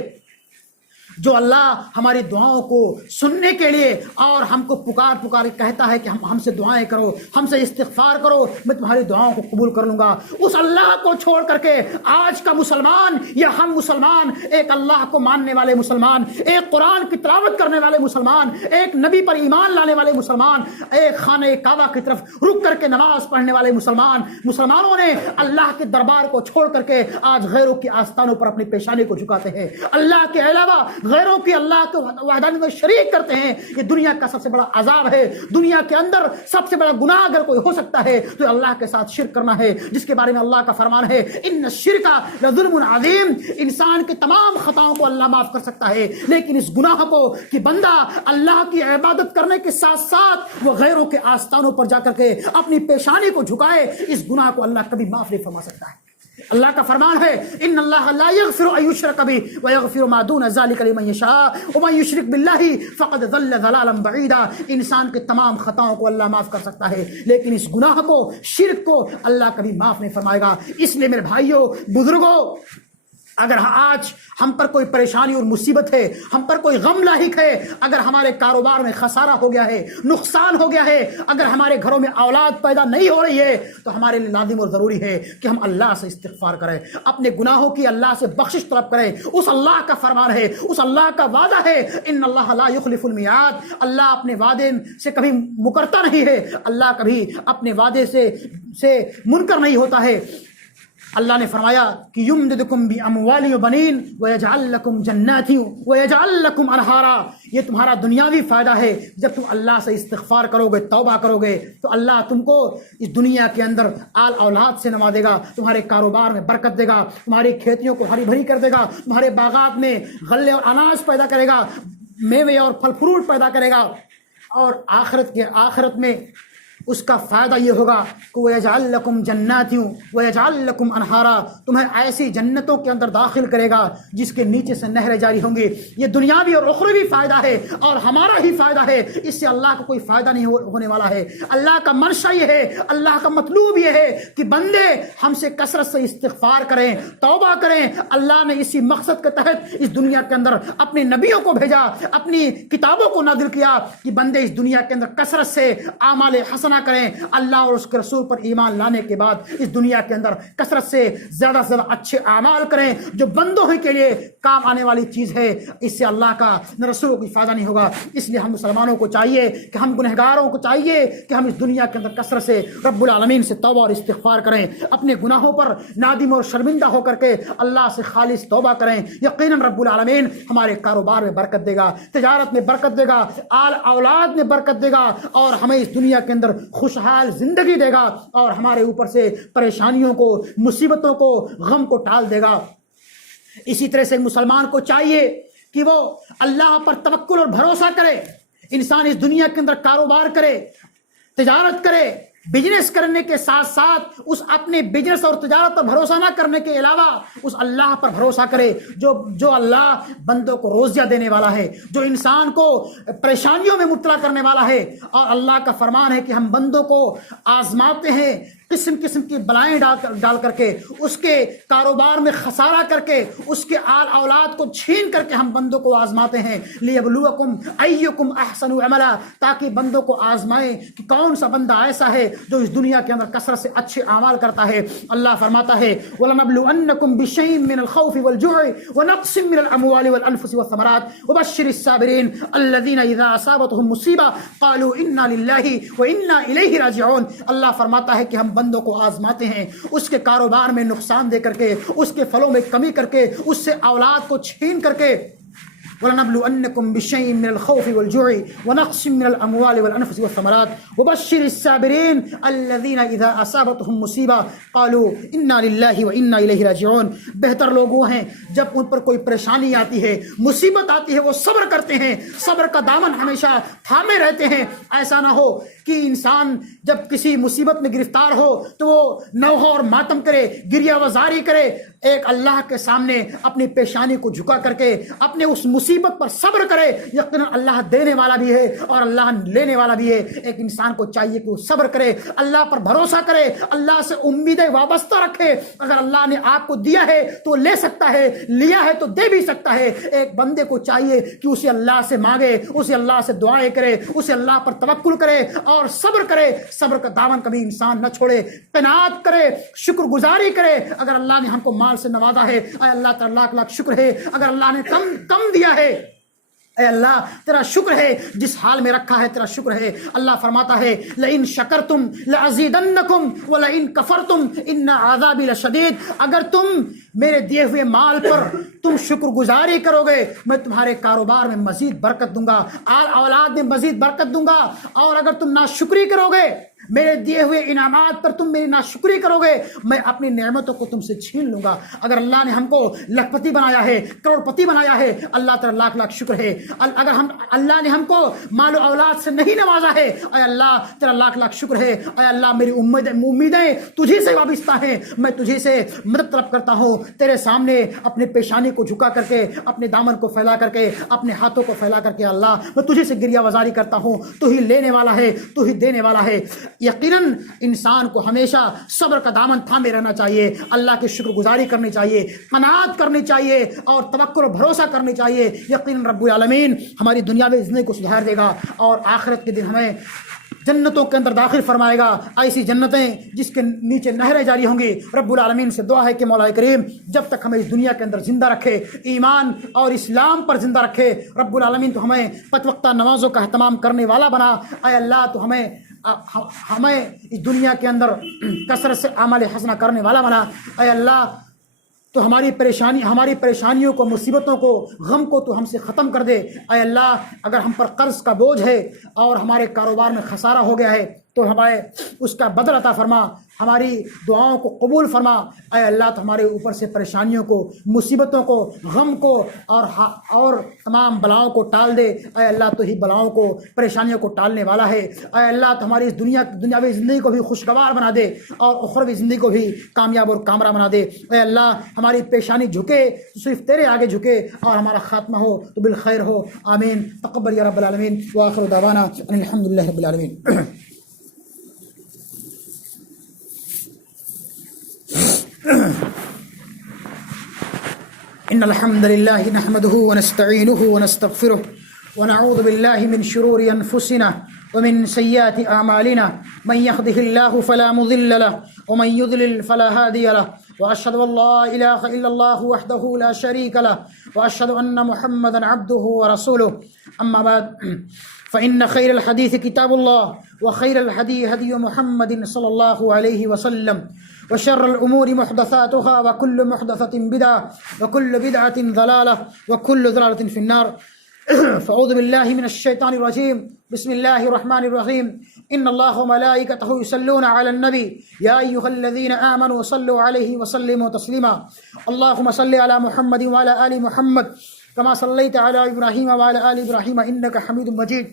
جو اللہ ہماری دعاؤں کو سننے کے لیے اور ہم کو پکار پکار کہتا ہے کہ ہم سے دعائیں کرو، ہم سے استغفار کرو، میں تمہاری دعاؤں کو قبول کر لوں گا. اس اللہ کو چھوڑ کر کے آج کا مسلمان یا ہم مسلمان، ایک اللہ کو ماننے والے مسلمان، ایک قرآن کی تلاوت کرنے والے مسلمان، ایک نبی پر ایمان لانے والے مسلمان، ایک خانہ کعبہ کی طرف رک کر کے نماز پڑھنے والے مسلمانوں نے اللہ کے دربار کو چھوڑ کر کے آج غیروں کی آستانوں پر اپنی پیشانی کو جھکاتے ہیں، اللہ کے علاوہ غیروں کی اللہ کے وحدانیت میں شریک کرتے ہیں. یہ دنیا کا سب سے بڑا عذاب ہے. دنیا کے اندر سب سے بڑا گناہ اگر کوئی ہو سکتا ہے تو اللہ کے ساتھ شرک کرنا ہے، جس کے بارے میں اللہ کا فرمان ہے ان الشرک لظلم عظیم. انسان کے تمام خطاؤں کو اللہ معاف کر سکتا ہے لیکن اس گناہ کو کہ بندہ اللہ کی عبادت کرنے کے ساتھ ساتھ وہ غیروں کے آستانوں پر جا کر کے اپنی پیشانی کو جھکائے، اس گناہ کو اللہ کبھی معاف نہیں فرما سکتا ہے. اللہ کا فرمان ہے ان اللہ لا یغفر ان یشرک بہ ویغفر ما دون ذلک لمن یشاء ومن یشرک باللہ فقد ضل ضلالا بعیدا۔ انسان کے تمام خطاؤں کو اللہ معاف کر سکتا ہے لیکن اس گناہ کو، شرک کو اللہ کبھی معاف نہیں فرمائے گا۔ اس لیے میرے بھائیوں، بزرگوں، اگر آج ہم پر کوئی پریشانی اور مصیبت ہے، ہم پر کوئی غم لاحق ہے، اگر ہمارے کاروبار میں خسارہ ہو گیا ہے، نقصان ہو گیا ہے، اگر ہمارے گھروں میں اولاد پیدا نہیں ہو رہی ہے، تو ہمارے لیے لازم اور ضروری ہے کہ ہم اللہ سے استغفار کریں، اپنے گناہوں کی اللہ سے بخشش طلب کریں۔ اس اللہ کا فرمان ہے، اس اللہ کا وعدہ ہے، ان اللہ لا یخلف المیعاد، اللہ اپنے وعدے سے کبھی مکرتا نہیں ہے، اللہ کبھی اپنے وعدے سے منکر نہیں ہوتا ہے۔ اللہ نے فرمایا کہ یمددکم باموال وبنین ویجعل لکم جنات ویجعل لکم انہارا، یہ تمہارا دنیاوی فائدہ ہے۔ جب تم اللہ سے استغفار کرو گے، توبہ کرو گے، تو اللہ تم کو اس دنیا کے اندر آل اولاد سے نوازے گا، تمہارے کاروبار میں برکت دے گا، تمہاری کھیتیوں کو ہری بھری کر دے گا، تمہارے باغات میں غلے اور اناج پیدا کرے گا، میوے اور پھل فروٹ پیدا کرے گا، اور آخرت میں اس کا فائدہ یہ ہوگا کہ وَيَجْعَلْ لَكُمْ جَنَّاتٍ وَيَجْعَلْ لَكُمْ انہارا، تمہیں ایسی جنتوں کے اندر داخل کرے گا جس کے نیچے سے نہریں جاری ہوں گی۔ یہ دنیاوی اور اخروی فائدہ ہے اور ہمارا ہی فائدہ ہے، اس سے اللہ کو کوئی فائدہ نہیں ہونے والا ہے۔ اللہ کا منشا یہ ہے، اللہ کا مطلوب یہ ہے کہ بندے ہم سے کثرت سے استغفار کریں، توبہ کریں۔ اللہ نے اسی مقصد کے تحت اس دنیا کے اندر اپنے نبیوں کو بھیجا، اپنی کتابوں کو نازل کیا کہ بندے اس دنیا کے اندر کثرت سے اعمال حسنہ کریں، اللہ اور اس کے رسول پر ایمان لانے کے بعد اس دنیا کے اندر کثرت سے زیادہ اچھے اعمال کریں جو بندوں ہی کے لیے کام آنے والی چیز ہے۔ اس سے اللہ کا نہ رسول کو فائدہ نہیں ہوگا۔ اس لیے ہم مسلمانوں کو چاہیے کہ ہم گنہگاروں کو چاہیے کہ ہم اس دنیا کے اندر کثرت سے رب العالمین سے توبہ اور استغفار کریں، اپنے گناہوں پر نادم اور شرمندہ ہو کر کے اللہ سے خالص توبہ کریں۔ یقیناً رب العالمین ہمارے کاروبار میں برکت دے گا، تجارت میں برکت دے گا، آل اولاد میں برکت دے گا، اور ہمیں اس دنیا کے اندر خوشحال زندگی دے گا، اور ہمارے اوپر سے پریشانیوں کو، مصیبتوں کو، غم کو ٹال دے گا۔ اسی طرح سے مسلمان کو چاہیے کہ وہ اللہ پر توکل اور بھروسہ کرے۔ انسان اس دنیا کے اندر کاروبار کرے، تجارت کرے، بزنس کرنے کے ساتھ ساتھ اس اپنے بزنس اور تجارت پر بھروسہ نہ کرنے کے علاوہ اس اللہ پر بھروسہ کرے جو اللہ بندوں کو روزیہ دینے والا ہے، جو انسان کو پریشانیوں میں مبتلا کرنے والا ہے۔ اور اللہ کا فرمان ہے کہ ہم بندوں کو آزماتے ہیں، قسم قسم کی بلائیں ڈال کر کے، اس کے کاروبار میں خسارہ کر کے، اس کے آل اولاد کو چھین کر کے ہم بندوں کو آزماتے ہیں۔ لیبلوکم ایکم احسن عملا، تاکہ بندوں کو آزمائیں کہ کون سا بندہ ایسا ہے جو اس دنیا کے اندر کثرت سے اچھے اعمال کرتا ہے۔ اللہ فرماتا ہے وَلَنَبْلُوَنَّكُمْ بِشَيْءٍ مِّنَ الْخَوْفِ وَالْجُوعِ وَنَقْصٍ مِّنَ الْأَمْوَالِ وَالْأَنفُسِ وَالثَّمَرَاتِ وَبَشِّرِ الصَّابِرِينَ الَّذِينَ إِذَا أَصَابَتْهُمْ مُصِيبَةٌ قَالُوا إِنَّا لِلَّهِ وَإِنَّا إِلَيْهِ رَاجِعُونَ۔ اللہ فرماتا ہے کہ ہم بندوں کو آزماتے ہیں، اس کے کاروبار میں نقصان دے کر کے، اس کے پھلوں میں کمی کر کے، اس سے اولاد کو چھین کر کے۔ وَلَنَبْلُوَنَّكُمْ بِشَيْءٍ مِّنَ الْخَوْفِ وَالْجُوعِ وَنَقْصٍ مِّنَ الْأَمْوَالِ وَالْأَنفُسِ وَالثَّمَرَاتِ وَبَشِّرِ الصَّابِرِينَ الَّذِينَ إِذَا أَصَابَتْهُمْ مُصِيبَةٌ قَالُوا إِنَّا لِلَّهِ وَإِنَّا إِلَيْهِ رَاجِعُونَ۔ بہتر لوگ وہ ہیں جب ان پر کوئی پریشانی آتی ہے، مصیبت آتی ہے، وہ صبر کرتے ہیں، صبر کا دامن ہمیشہ تھامے رہتے ہیں۔ ایسا نہ ہو کہ انسان جب کسی مصیبت میں گرفتار ہو تو وہ نوحہ اور ماتم کرے، گریہ وزاری کرے۔ ایک اللہ کے سامنے اپنی پیشانی کو جھکا کر کے اپنے اس مصیبت پر صبر کرے۔ یقیناً اللہ دینے والا بھی ہے اور اللہ لینے والا بھی ہے۔ ایک انسان کو چاہیے کہ وہ صبر کرے، اللہ پر بھروسہ کرے، اللہ سے امیدیں وابستہ رکھے۔ اگر اللہ نے آپ کو دیا ہے تو وہ لے سکتا ہے، لیا ہے تو دے بھی سکتا ہے۔ ایک بندے کو چاہیے کہ اسے اللہ سے مانگے، اسے اللہ سے دعائیں کرے، اسے اللہ پر توکل کرے اور صبر کرے۔ صبر کا دامن کبھی انسان نہ چھوڑے، قناعت کرے، شکر گزاری کرے۔ اگر اللہ نے ہم کو مال سے نوازا ہے، اے اللہ تعالیٰ لاکھ لاکھ شکر ہے۔ اگر اللہ نے کم دیا ہے، اے اللہ تیرا شکر ہے، جس حال میں رکھا ہے تیرا شکر ہے۔ اللہ فرماتا ہے لئن شکرتم لازیدنکم ولئن کفرتم ان عذابی لشدید۔ اگر تم میرے دیے ہوئے مال پر تم شکر گزاری کرو گے، میں تمہارے کاروبار میں مزید برکت دوں گا، آل اولاد میں مزید برکت دوں گا۔ اور اگر تم ناشکری کرو گے، میرے دیے ہوئے انعامات پر تم میری ناشکری کرو گے، میں اپنی نعمتوں کو تم سے چھین لوں گا۔ اگر اللہ نے ہم کو لکھپتی بنایا ہے، کروڑ پتی بنایا ہے، اللہ تعالیٰ لاکھ لاکھ شکر ہے اگر اللہ نے ہم کو مال و اولاد سے نہیں نوازا ہے، اے اللہ تیرا لاکھ لاکھ شکر ہے۔ اے اللہ میری امیدیں تجھی سے وابستہ ہیں، میں تجھی سے مدد طلب کرتا ہوں، تیرے سامنے اپنے پیشانی کو جھکا کر کے، اپنے دامن کو پھیلا کر کے، اپنے ہاتھوں کو پھیلا کر کے اللہ میں تجھی سے گریہ وزاری کرتا ہوں۔ تو ہی لینے والا ہے، تو ہی دینے والا ہے۔ یقیناً انسان کو ہمیشہ صبر کا دامن تھامے رہنا چاہیے، اللہ کی شکر گزاری کرنی چاہیے، قناعت کرنی چاہیے اور توکل و بھروسہ کرنی چاہیے۔ یقیناً رب العالمین ہماری دنیاوی زندگی کو سدھار دے گا اور آخرت کے دن ہمیں جنتوں کے اندر داخل فرمائے گا، ایسی جنتیں جس کے نیچے نہریں جاری ہوں گی۔ رب العالمین سے دعا ہے کہ مولا کریم جب تک ہمیں اس دنیا کے اندر زندہ رکھے، ایمان اور اسلام پر زندہ رکھے، رب العالمین تو ہمیں پنج وقتہ نمازوں کا اہتمام کرنے والا بنا۔ اے اللہ تو ہمیں اس دنیا کے اندر کثرت سے اعمال حسنہ کرنے والا بنا۔ اے اللہ تو ہماری پریشانیوں کو، مصیبتوں کو، غم کو تو ہم سے ختم کر دے۔ اے اللہ اگر ہم پر قرض کا بوجھ ہے اور ہمارے کاروبار میں خسارہ ہو گیا ہے تو ہمیں اس کا بدل عطا فرما، ہماری دعاؤں کو قبول فرما۔ اے اللہ تو ہمارے اوپر سے پریشانیوں کو، مصیبتوں کو، غم کو اور تمام بلاؤں کو ٹال دے۔ اے اللہ تو ہی بلاؤں کو، پریشانیوں کو ٹالنے والا ہے۔ اے اللہ تو ہماری اس دنیاوی زندگی کو بھی خوشگوار بنا دے اور اخروی زندگی کو بھی کامیاب اور کامرہ بنا دے۔ اے اللہ ہماری پیشانی جھکے تو صرف تیرے آگے جھکے اور ہمارا خاتمہ ہو تو بالخیر ہو۔ آمین۔ تقبل یا رب العالمین وآخر دعوانا ان الحمدللہ رب العالمین۔ إن الحمد لله نحمده ونستعينه ونستغفره ونعوذ بالله من شرور أنفسنا ومن سيئات أعمالنا، من يهده الله فلا مضل له ومن يضلل فلا هادي له، وأشهد أن لا إله إلا الله وحده لا شريك له، وأشهد أن محمدا عبده ورسوله. أما بعد فإن خير الحديث كتاب الله، وخير الهدي هدي محمد صلى الله عليه وسلم، وشر الأمور محدثاتها، وكل محدثة بدعة، وكل بدعة ضلالة، وكل ضلالة في النار. فأعوذ بالله من الشيطان الرجيم. بسم الله الرحمن الرحيم. إن الله وملائكته يصلون على النبي يا أيها الذين آمنوا صلوا عليه وسلموا تسليما. اللهم صل على محمد وعلى آل محمد كما صليت على إبراهيم وعلى آل إبراهيم إنك حميد مجيد.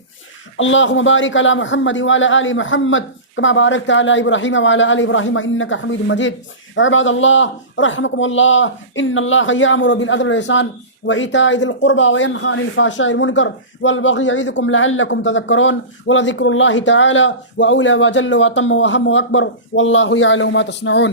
اللهم بارك على محمد وعلى آل محمد كما باركت على إبراهيم وعلى آل إبراهيم إنك حميد مجيد. عباد الله رحمكم الله، إن الله يأمر بالعدل والإحسان وإيتاء ذي القربى وينهى عن الفحشاء والمنكر والبغي يعظكم لعلكم تذكرون، ولذكر الله تعالى وأولى وجل وأتم وأهم وأكبر، والله يعلم ما تصنعون.